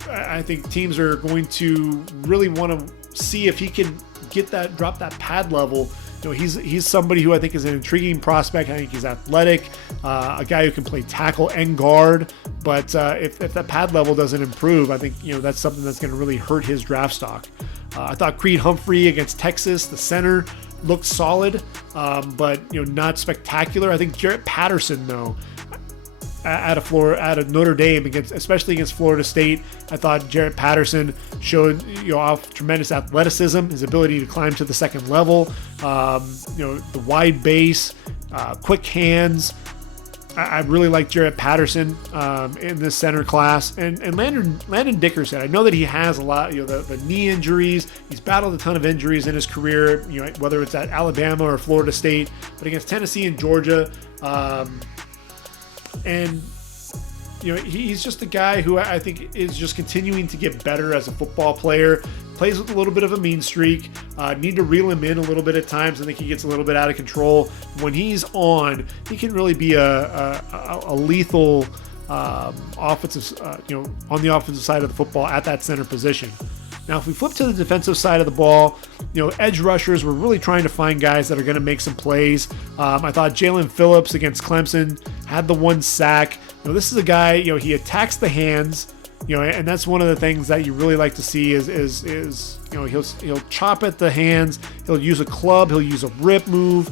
I think teams are going to really want to see if he can drop that pad level, he's somebody who I think is an intriguing prospect. I think he's athletic, a guy who can play tackle and guard. But if that pad level doesn't improve, I think that's something that's going to really hurt his draft stock. I thought Creed Humphrey against Texas, the center, looked solid, but not spectacular. I think Jarrett Patterson, though, out of Notre Dame, especially against Florida State, I thought Jarrett Patterson showed off tremendous athleticism, his ability to climb to the second level, the wide base, quick hands. I really like Jarrett Patterson in this center class, and Landon Dickerson. I know that he has a lot, the knee injuries. He's battled a ton of injuries in his career, whether it's at Alabama or Florida State, but against Tennessee and Georgia. And he's just a guy who I think is just continuing to get better as a football player. Plays with a little bit of a mean streak. Need to reel him in a little bit at times. I think he gets a little bit out of control. When he's on, he can really be a lethal offensive, on the offensive side of the football at that center position. Now, if we flip to the defensive side of the ball, edge rushers, we're really trying to find guys that are going to make some plays. I thought Jalen Phillips against Clemson had the one sack. This is a guy, he attacks the hands, and that's one of the things that you really like to see is he'll chop at the hands. He'll use a club. He'll use a rip move.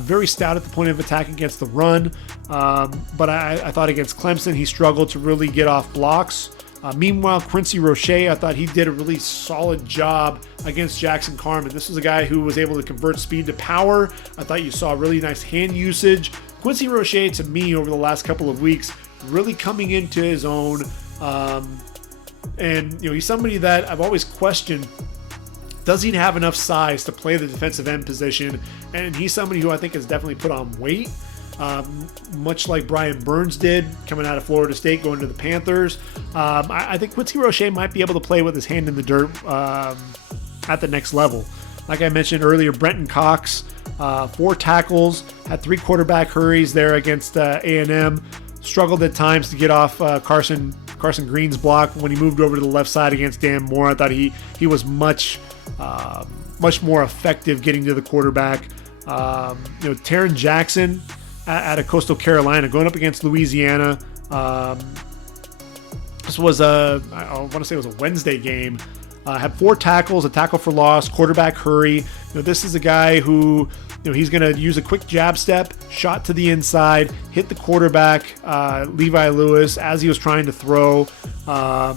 Very stout at the point of attack against the run. But I thought against Clemson, he struggled to really get off blocks. Meanwhile, Quincy Roche, I thought he did a really solid job against Jackson Carman. This was a guy who was able to convert speed to power. I thought you saw really nice hand usage. Quincy Roche, to me, over the last couple of weeks, really coming into his own. And he's somebody that I've always questioned. Does he have enough size to play the defensive end position? And he's somebody who I think has definitely put on weight. Much like Brian Burns did coming out of Florida State, going to the Panthers. I think Quincy Roche might be able to play with his hand in the dirt at the next level. Like I mentioned earlier, Brenton Cox, 4 tackles, had 3 quarterback hurries there against A&M. Struggled at times to get off Carson Green's block when he moved over to the left side against Dan Moore. I thought he was much more effective getting to the quarterback. Taron Jackson out of Coastal Carolina going up against Louisiana. This was I want to say it was a Wednesday game. Had 4 tackles, a tackle for loss, quarterback hurry. This is a guy who, he's going to use a quick jab step, shot to the inside, hit the quarterback, Levi Lewis, as he was trying to throw. A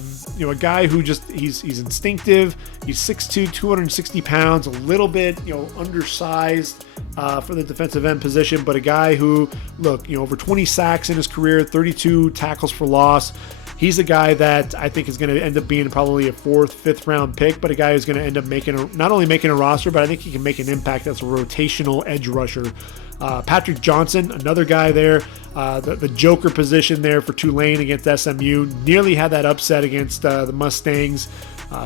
guy who just, he's instinctive. He's 6'2", 260 pounds, a little bit, undersized for the defensive end position, but a guy who, over 20 sacks in his career, 32 tackles for loss. He's a guy that I think is going to end up being probably a 4th, 5th round pick, but a guy who's going to end up not only making a roster, but I think he can make an impact as a rotational edge rusher. Patrick Johnson, another guy there, the joker position there for Tulane against SMU, nearly had that upset against the Mustangs.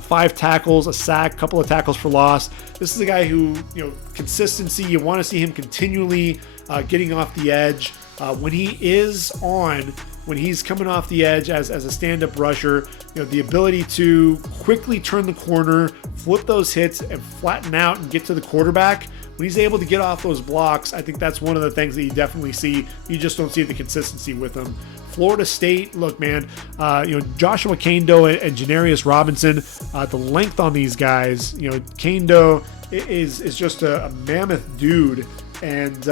5 tackles, a sack, couple of tackles for loss. This is a guy who, consistency, you want to see him continually getting off the edge. When he's coming off the edge as a stand-up rusher, the ability to quickly turn the corner, flip those hits, and flatten out and get to the quarterback. When he's able to get off those blocks, I think that's one of the things that you definitely see. You just don't see the consistency with him. Florida State, look, man, Joshua Kando and Janarius Robinson, the length on these guys, Kando is just a mammoth dude, and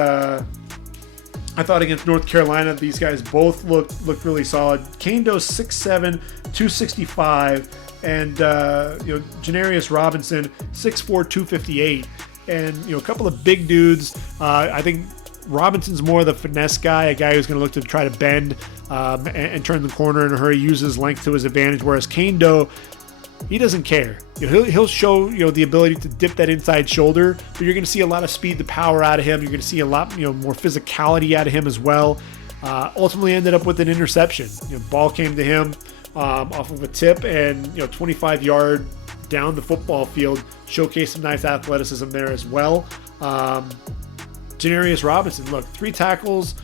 I thought against North Carolina, these guys both looked really solid. Kando's 6'7", 265, and Janarius Robinson, 6'4", 258. And a couple of big dudes. I think Robinson's more the finesse guy, a guy who's going to look to try to bend and turn the corner in a hurry, use his length to his advantage. Whereas Kando, he doesn't care. He'll show the ability to dip that inside shoulder, but you're going to see a lot of speed to power out of him. You're going to see a lot more physicality out of him as well. Ultimately ended up with an interception. Ball came to him off of a tip, and 25-yard down the football field, showcased some nice athleticism there as well. Janarius Robinson, 3 tackles,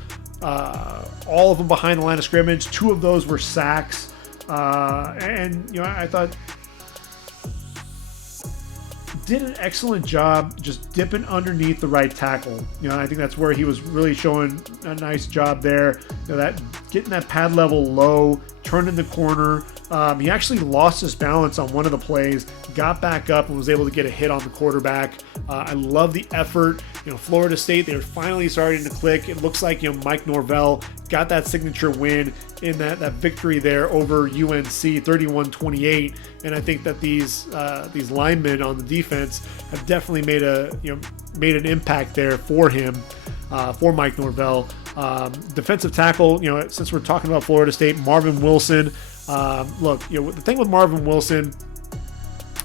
all of them behind the line of scrimmage. 2 of those were sacks, and I thought did an excellent job just dipping underneath the right tackle. I think that's where he was really showing a nice job there. That getting that pad level low, turning the corner. He actually lost his balance on one of the plays, got back up and was able to get a hit on the quarterback. I love the effort. Florida State, they're finally starting to click. It looks like Mike Norvell got that signature win in that victory there over UNC 31-28. And I think that these linemen on the defense have definitely made an impact there for him, for Mike Norvell. Defensive tackle, since we're talking about Florida State, Marvin Wilson. Look, the thing with Marvin Wilson,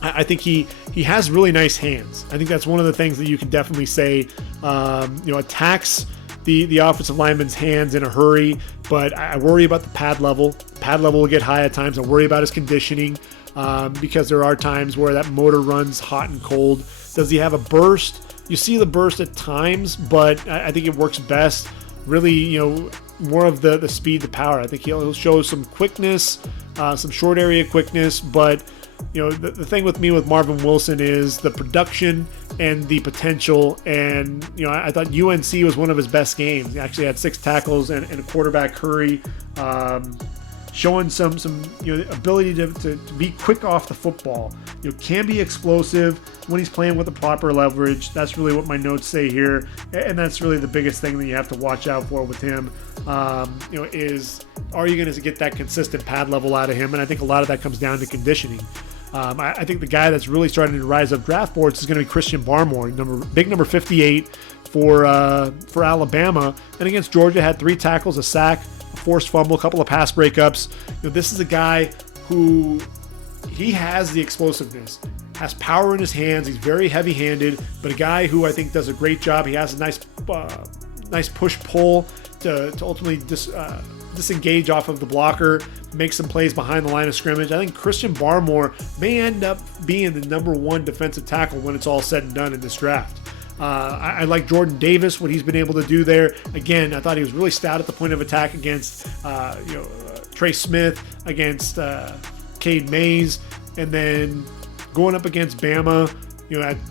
I think he has really nice hands. I think that's one of the things that you can definitely say, attacks the offensive lineman's hands in a hurry, but I worry about the pad level. Pad level will get high at times. I worry about his conditioning, because there are times where that motor runs hot and cold. Does he have a burst? You see the burst at times, but I think it works best really, more of the speed to power. I think he'll show some quickness, some short area quickness, but the thing with me with Marvin Wilson is the production and the potential. And I thought UNC was one of his best games. He actually had 6 tackles and a quarterback hurry, showing some ability to be quick off the football. Can be explosive when he's playing with the proper leverage. That's really what my notes say here, and that's really the biggest thing that you have to watch out for with him. Is are you going to get that consistent pad level out of him? And I think a lot of that comes down to conditioning. I think the guy that's really starting to rise up draft boards is going to be Christian Barmore, big number 58 for Alabama, and against Georgia had 3 tackles, a sack, a forced fumble, a couple of pass breakups. This is a guy who he has the explosiveness, has power in his hands. He's very heavy-handed, but a guy who I think does a great job. He has a nice push-pull to ultimately disengage off of the blocker, make some plays behind the line of scrimmage. I think Christian Barmore may end up being the number 1 defensive tackle when it's all said and done in this draft. I like Jordan Davis, what he's been able to do there. Again, I thought he was really stout at the point of attack against Trey Smith, against Cade Mays, and then going up against Bama,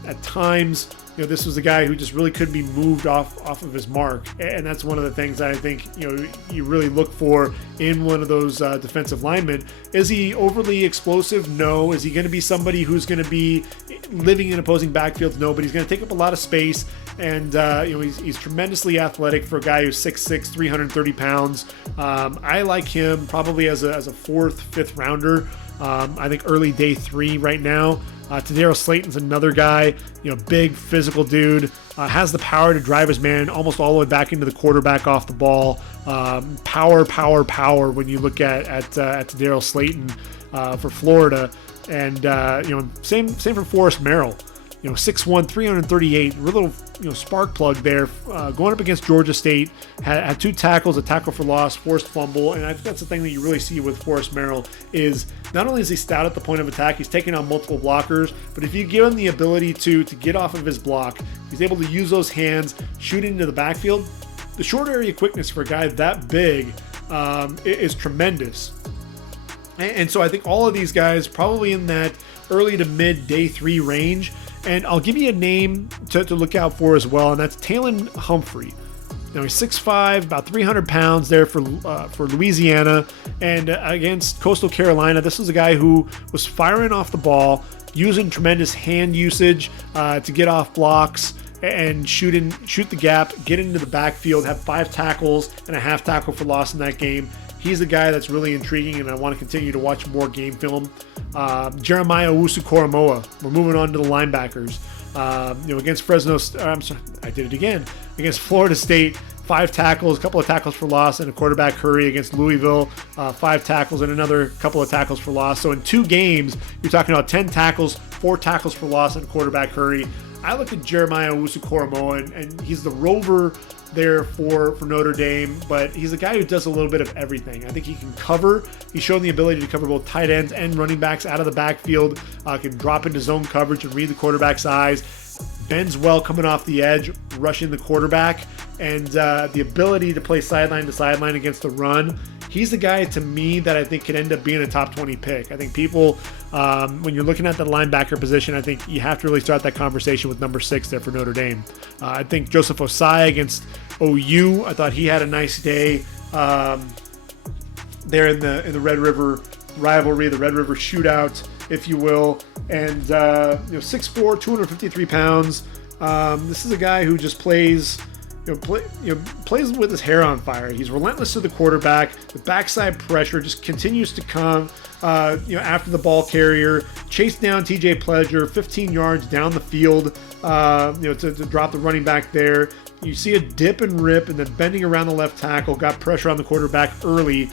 at times, this was a guy who just really couldn't be moved off of his mark. And that's one of the things that I think, you really look for in one of those defensive linemen. Is he overly explosive? No. Is he going to be somebody who's going to be living in opposing backfields? No, but he's going to take up a lot of space. And, he's tremendously athletic for a guy who's 6'6", 330 pounds. I like him probably as a 4th, 5th rounder. I think early day 3 right now. Tadarius Slayton's another guy, big physical dude, has the power to drive his man almost all the way back into the quarterback off the ball. Power when you look at Tadarius Slayton for Florida. And, same for Forrest Merrill. 6'1", 338, little spark plug there, going up against Georgia State, had 2 tackles, a tackle for loss, forced fumble, and I think that's the thing that you really see with Forrest Merrill is not only is he stout at the point of attack, he's taking on multiple blockers, but if you give him the ability to get off of his block, he's able to use those hands, shoot into the backfield. The short area quickness for a guy that big is tremendous. And so I think all of these guys probably in that early to mid day 3 range. And I'll give you a name to look out for as well, and that's Taylon Humphrey. Now he's 6'5", about 300 pounds there for Louisiana, and against Coastal Carolina, this is a guy who was firing off the ball, using tremendous hand usage to get off blocks and shoot the gap, get into the backfield, have 5 tackles and a half tackle for loss in that game. He's the guy that's really intriguing, and I want to continue to watch more game film. Jeremiah Owusu-Koramoah. We're moving on to the linebackers. Against Fresno, I'm sorry, I did it again. Against Florida State, 5 tackles, a couple of tackles for loss, and a quarterback hurry. Against Louisville, 5 tackles and another couple of tackles for loss. So in 2 games, you're talking about 10 tackles, 4 tackles for loss, and a quarterback hurry. I look at Jeremiah Owusu-Koramoah, and he's the rover there for Notre Dame, but he's a guy who does a little bit of everything. I think he can cover. He's shown the ability to cover both tight ends and running backs out of the backfield, can drop into zone coverage and read the quarterback's eyes. bends well coming off the edge, rushing the quarterback, and the ability to play sideline to sideline against the run. He's the guy, to me, that I think could end up being a top 20 pick. I think people, when you're looking at the linebacker position, I think you have to really start that conversation with number 6 there for Notre Dame. I think Joseph Ossai against OU, I thought he had a nice day there in the Red River rivalry, the Red River shootout, if you will. And 6'4", 253 pounds. This is a guy who just plays with his hair on fire. He's relentless to the quarterback. The backside pressure just continues to come. After the ball carrier, chased down TJ Pledger 15 yards down the field. To drop the running back there. You see a dip and rip, and then bending around the left tackle, got pressure on the quarterback early.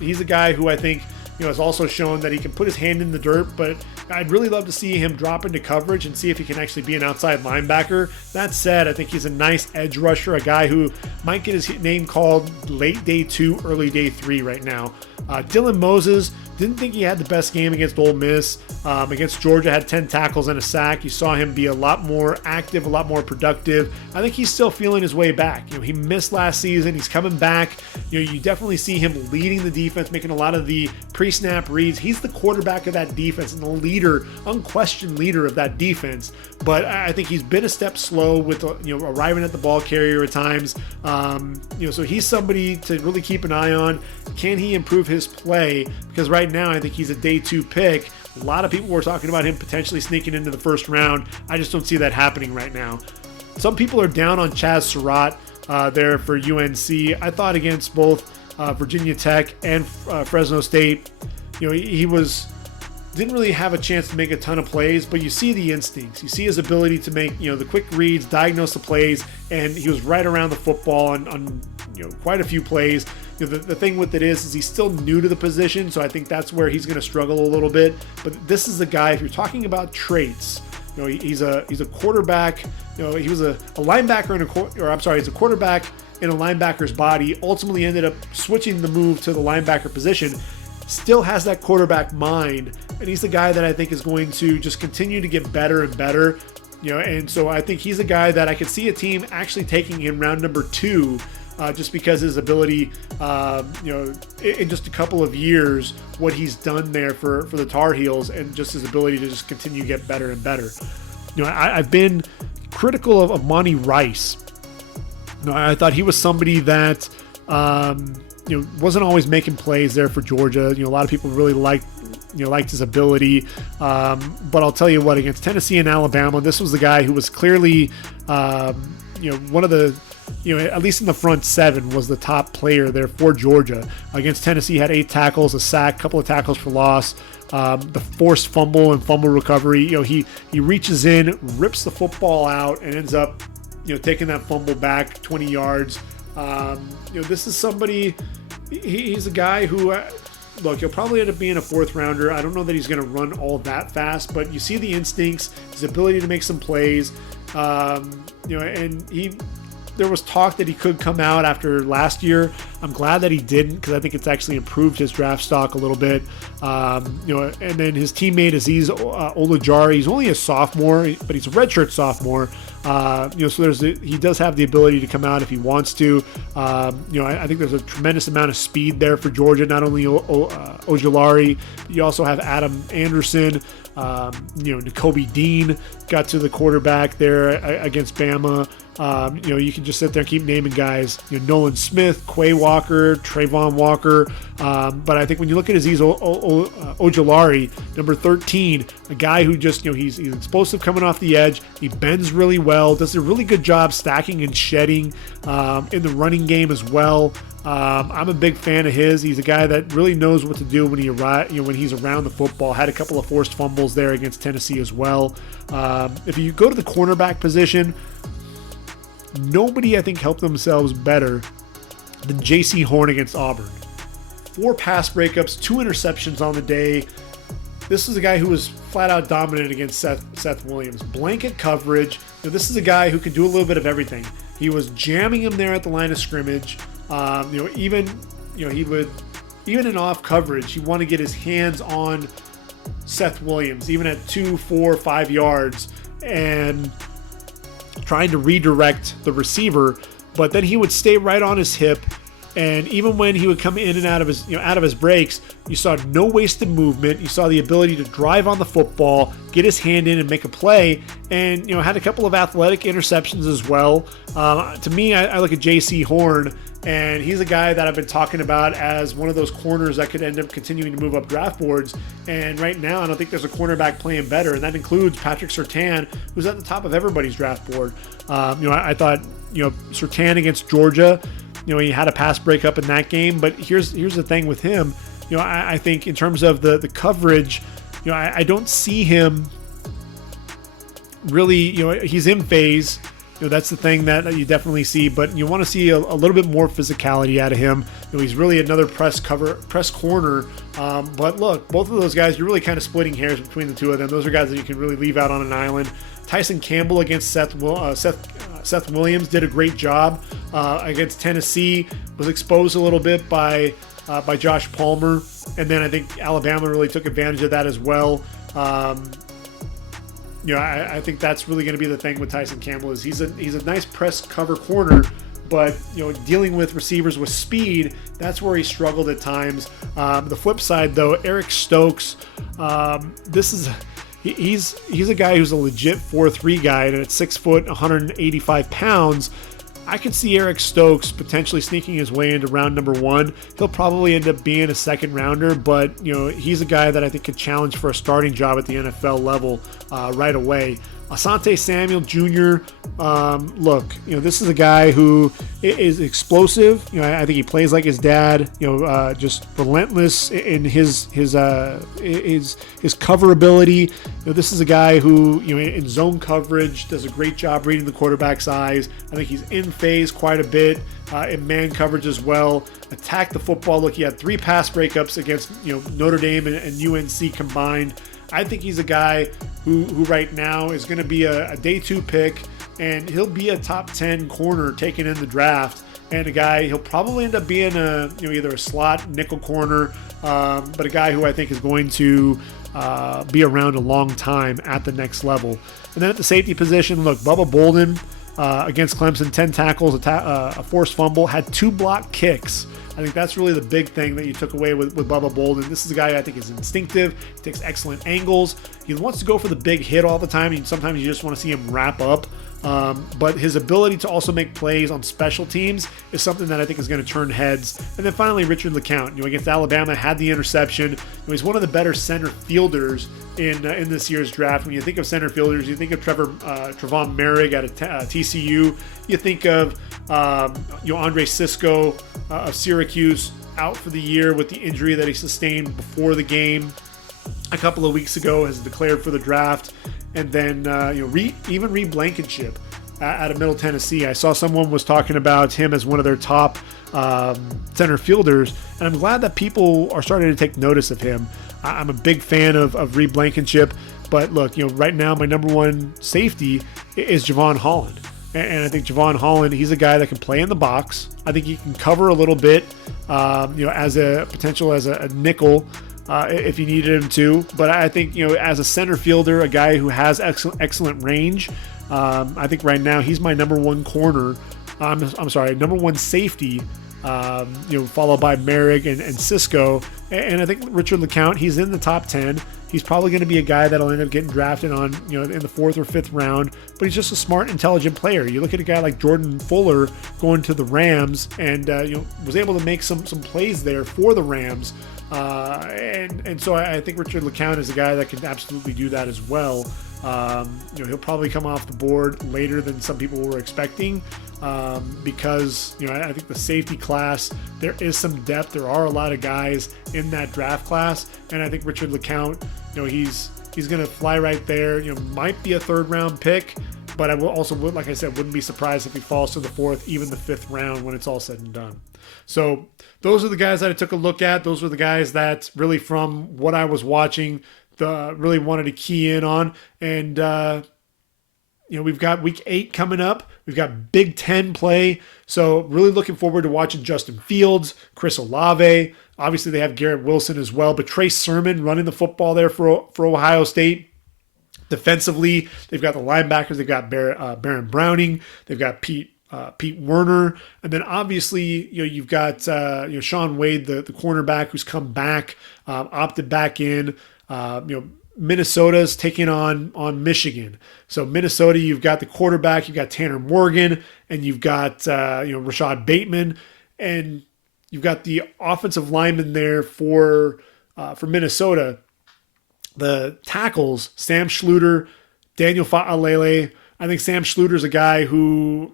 He's a guy who I think has also shown that he can put his hand in the dirt, but I'd really love to see him drop into coverage and see if he can actually be an outside linebacker. That said, I think he's a nice edge rusher, a guy who might get his name called late day 2, early day 3 right now. Dylan Moses, didn't think he had the best game against Ole Miss. Against Georgia, had 10 tackles and a sack. You saw him be a lot more active, a lot more productive. I think he's still feeling his way back. He missed last season. He's coming back. You definitely see him leading the defense, making a lot of the pre-snap reads. He's the quarterback of that defense and the leader, unquestioned leader of that defense. But I think he's been a step slow with arriving at the ball carrier at times. So he's somebody to really keep an eye on. Can he improve his play? Because right now I think he's a day 2 pick. A lot of people were talking about him potentially sneaking into the first round. I just don't see that happening right now. Some people are down on Chaz Surratt there for UNC. I thought against both Virginia Tech and Fresno State, he didn't really have a chance to make a ton of plays, but you see the instincts. You see his ability to make the quick reads, diagnose the plays, and he was right around the football on quite a few plays. The thing with it is he's still new to the position, so I think that's where he's going to struggle a little bit. But this is the guy, if you're talking about traits, he's a quarterback. He was a linebacker he's a quarterback in a linebacker's body. Ultimately ended up switching the move to the linebacker position. Still has that quarterback mind, and he's the guy that I think is going to just continue to get better and better. And so I think he's a guy that I could see a team actually taking in round number 2. Just because his ability, in just a couple of years, what he's done there for the Tar Heels, and just his ability to just continue to get better and better. I've been critical of Monty Rice. I thought he was somebody that, wasn't always making plays there for Georgia. A lot of people really liked his ability. But I'll tell you what, against Tennessee and Alabama, this was the guy who was clearly, one of the, at least in the front 7, was the top player there for Georgia. Against Tennessee, had 8 tackles, a sack, couple of tackles for loss. The forced fumble and fumble recovery. He reaches in, rips the football out, and ends up, taking that fumble back 20 yards. This is somebody. He's a guy who. Look, he'll probably end up being a 4th rounder. I don't know that he's going to run all that fast, but you see the instincts, his ability to make some plays. And there was talk that he could come out after last year. I'm glad that he didn't, because I think it's actually improved his draft stock a little bit. And then his teammate Azeez Olajari, he's only a sophomore, but he's a redshirt sophomore. So he does have the ability to come out if he wants to. I think there's a tremendous amount of speed there for Georgia. Not only Ojulari, you also have Adam Anderson. Nakobe Dean got to the quarterback there against Bama. You can just sit there and keep naming guys. Nolan Smith, Quay Walker, Trayvon Walker. But I think when you look at Azeez Ojulari, number 13, a guy who just, he's explosive coming off the edge. He bends really well, does a really good job stacking and shedding in the running game as well. I'm a big fan of his. He's a guy that really knows what to do when when he's around the football. Had a couple of forced fumbles there against Tennessee as well. If you go to the cornerback position, nobody I think helped themselves better than Jaycee Horn against Auburn. 4 pass breakups, 2 interceptions on the day. This is a guy who was flat out dominant against Seth Williams. Blanket coverage. This is a guy who can do a little bit of everything. He was jamming him there at the line of scrimmage. Even in off coverage, he wanted to get his hands on Seth Williams, even at 2, 4, 5 yards. And trying to redirect the receiver, but then he would stay right on his hip. And even when he would come in and out of his breaks, you saw no wasted movement. You saw the ability to drive on the football, get his hand in and make a play, and had a couple of athletic interceptions as well. To me, I look at Jaycee Horn, and he's a guy that I've been talking about as one of those corners that could end up continuing to move up draft boards. And right now, I don't think there's a cornerback playing better, and that includes Patrick Surtain, who's at the top of everybody's draft board. I thought Surtain against Georgia. He had a pass breakup in that game, but here's the thing with him. I think in terms of the coverage, I don't see him really. He's in phase. That's the thing that you definitely see, but you want to see a little bit more physicality out of him. He's really another press corner. But look, both of those guys, you're really kind of splitting hairs between the two of them. Those are guys that you can really leave out on an island. Tyson Campbell against Seth Williams did a great job against Tennessee. Was exposed a little bit by Josh Palmer, and then I think Alabama really took advantage of that as well. I think that's really going to be the thing with Tyson Campbell is he's a nice press cover corner, but dealing with receivers with speed, that's where he struggled at times. The flip side though, Eric Stokes, he's a guy who's a legit 4'3" guy, and at 6 foot, 185 pounds. I could see Eric Stokes potentially sneaking his way into round number 1. He'll probably end up being a second rounder, but he's a guy that I think could challenge for a starting job at the NFL level right away. Asante Samuel Jr. Look, this is a guy who is explosive. I think he plays like his dad. Just relentless in his cover ability. This is a guy who, in zone coverage, does a great job reading the quarterback's eyes. I think he's in phase quite a bit in man coverage as well. Attack the football. Look, he had 3 pass breakups against Notre Dame and UNC combined. I think he's a guy who right now is going to be a day 2 pick, and he'll be a top 10 corner taken in the draft, and a guy he'll probably end up being either a slot nickel corner, but a guy who I think is going to be around a long time at the next level. And then at the safety position, look, Bubba Bolden against Clemson, 10 tackles, a forced fumble, had 2 blocked kicks. I think that's really the big thing that you took away with Bubba Bolden. This is a guy I think is instinctive. He takes excellent angles. He wants to go for the big hit all the time, and sometimes you just want to see him wrap up. But his ability to also make plays on special teams is something that I think is going to turn heads. And then finally, Richard LeCounte, against Alabama, had the interception. He's one of the better center fielders in this year's draft. When you think of center fielders, you think of Trevon Merrick at TCU. You think of Andre Cisco of Syracuse, out for the year with the injury that he sustained before the game a couple of weeks ago, has declared for the draft. And then even Reed Blankenship out of Middle Tennessee. I saw someone was talking about him as one of their top center fielders, and I'm glad that people are starting to take notice of him. I'm a big fan of Reed Blankenship, but look, right now my number 1 safety is Javon Holland. And I think Javon Holland, he's a guy that can play in the box. I think he can cover a little bit, as a potential as a nickel if you needed him to. But I think, as a center fielder, a guy who has excellent range, I think right now he's my number 1 corner. I'm sorry, number 1 safety, followed by Merrick and Cisco. And I think Richard LeCounte, he's in the top 10. He's probably going to be a guy that'll end up getting drafted on, in the 4th or 5th round, but he's just a smart, intelligent player. You look at a guy like Jordan Fuller going to the Rams and, was able to make some plays there for the Rams. And so I think Richard LeCounte is a guy that can absolutely do that as well. He'll probably come off the board later than some people were expecting, because I think the safety class, there is some depth. There are a lot of guys in that draft class, and I think Richard LeCounte, he's going to fly right there. Might be a 3rd round pick, but I will also, like I said, wouldn't be surprised if he falls to the 4th, even the 5th round when it's all said and done. So those are the guys that I took a look at. Those were the guys that really, from what I was watching, really wanted to key in on. And we've got week 8 coming up. We've got Big Ten play. So really looking forward to watching Justin Fields, Chris Olave. Obviously they have Garrett Wilson as well, but Trey Sermon running the football there for Ohio State. Defensively, they've got the linebackers. They've got Baron Browning. They've got Pete Werner, and then obviously you've got Sean Wade, the cornerback, who's come back, opted back in. Minnesota's taking on Michigan. So Minnesota, you've got the quarterback, you've got Tanner Morgan, and you've got Rashad Bateman, and you've got the offensive lineman there for Minnesota. The tackles, Sam Schluter, Daniel Fa'alele. I think Sam Schluter's a guy who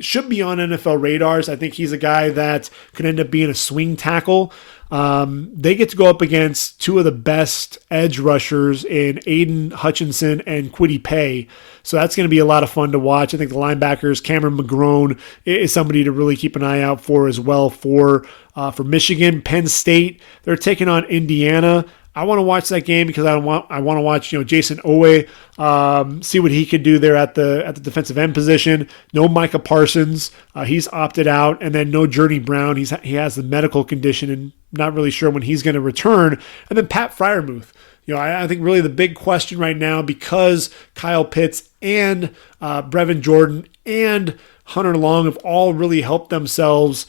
should be on NFL radars. I think he's a guy that could end up being a swing tackle. They get to go up against two of the best edge rushers in Aiden Hutchinson and Kwity Paye. So that's going to be a lot of fun to watch. I think the linebackers, Cameron McGrone, is somebody to really keep an eye out for as well for Michigan. Penn State, they're taking on Indiana. I want to watch that game because I want to watch Jason Owe, see what he can do there at the defensive end position. No Micah Parsons, he's opted out, and then no Journey Brown. He has the medical condition and not really sure when he's going to return. And then Pat Freiermuth. I think really the big question right now, because Kyle Pitts and Brevin Jordan and Hunter Long have all really helped themselves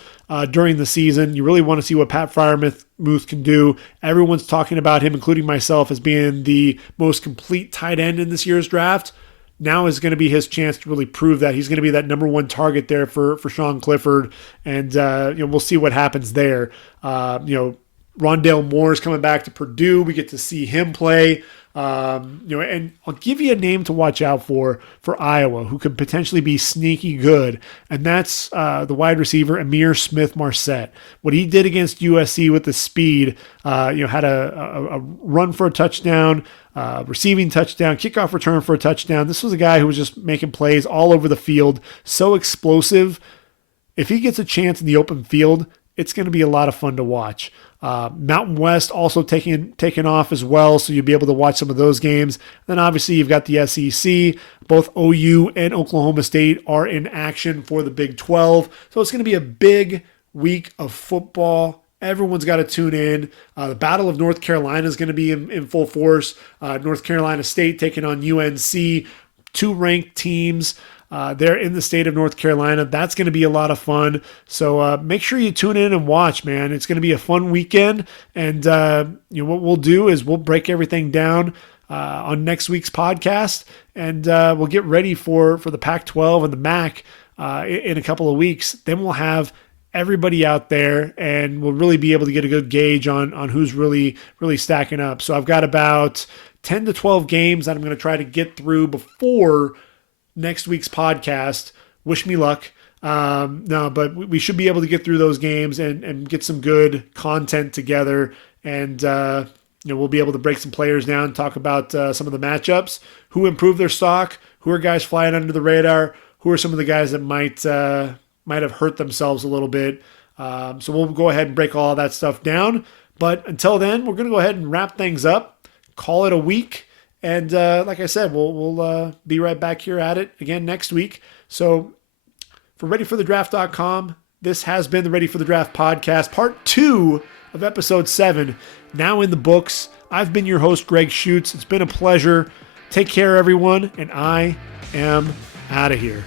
during the season. You really want to see what Pat Freiermuth can do. Everyone's talking about him, including myself, as being the most complete tight end in this year's draft. Now is going to be his chance to really prove that. He's going to be that number one target there for Sean Clifford, and we'll see what happens there. Rondale Moore's coming back to Purdue. We get to see him play. And I'll give you a name to watch out for Iowa, who could potentially be sneaky good, and that's the wide receiver Amir Smith-Marset. What he did against USC with the speed, had a run for a touchdown, receiving touchdown, kickoff return for a touchdown. This was a guy who was just making plays all over the field, so explosive. If he gets a chance in the open field, it's going to be a lot of fun to watch. Mountain West also taking off as well, so you'll be able to watch some of those games. Then obviously you've got the SEC. Both OU and Oklahoma State are in action for the Big 12. So it's going to be a big week of football. Everyone's got to tune in. The Battle of North Carolina is going to be in full force. North Carolina State taking on UNC, two ranked teams. They're in the state of North Carolina. That's going to be a lot of fun. So make sure you tune in and watch, man. It's going to be a fun weekend. And what we'll do is we'll break everything down on next week's podcast, and we'll get ready for the Pac-12 and the MAC in a couple of weeks. Then we'll have everybody out there, and we'll really be able to get a good gauge on who's really stacking up. So I've got about 10 to 12 games that I'm going to try to get through before next week's podcast. Wish me luck. No, but we should be able to get through those games and get some good content together. And, we'll be able to break some players down, talk about some of the matchups, who improved their stock, who are guys flying under the radar, who are some of the guys that might have hurt themselves a little bit. So we'll go ahead and break all that stuff down. But until then, we're going to go ahead and wrap things up, call it a week. And like I said, we'll be right back here at it again next week. So for ReadyForTheDraft.com, this has been the Ready for the Draft podcast, part 2 of episode 7, now in the books. I've been your host, Gregg Schutze. It's been a pleasure. Take care, everyone, and I am out of here.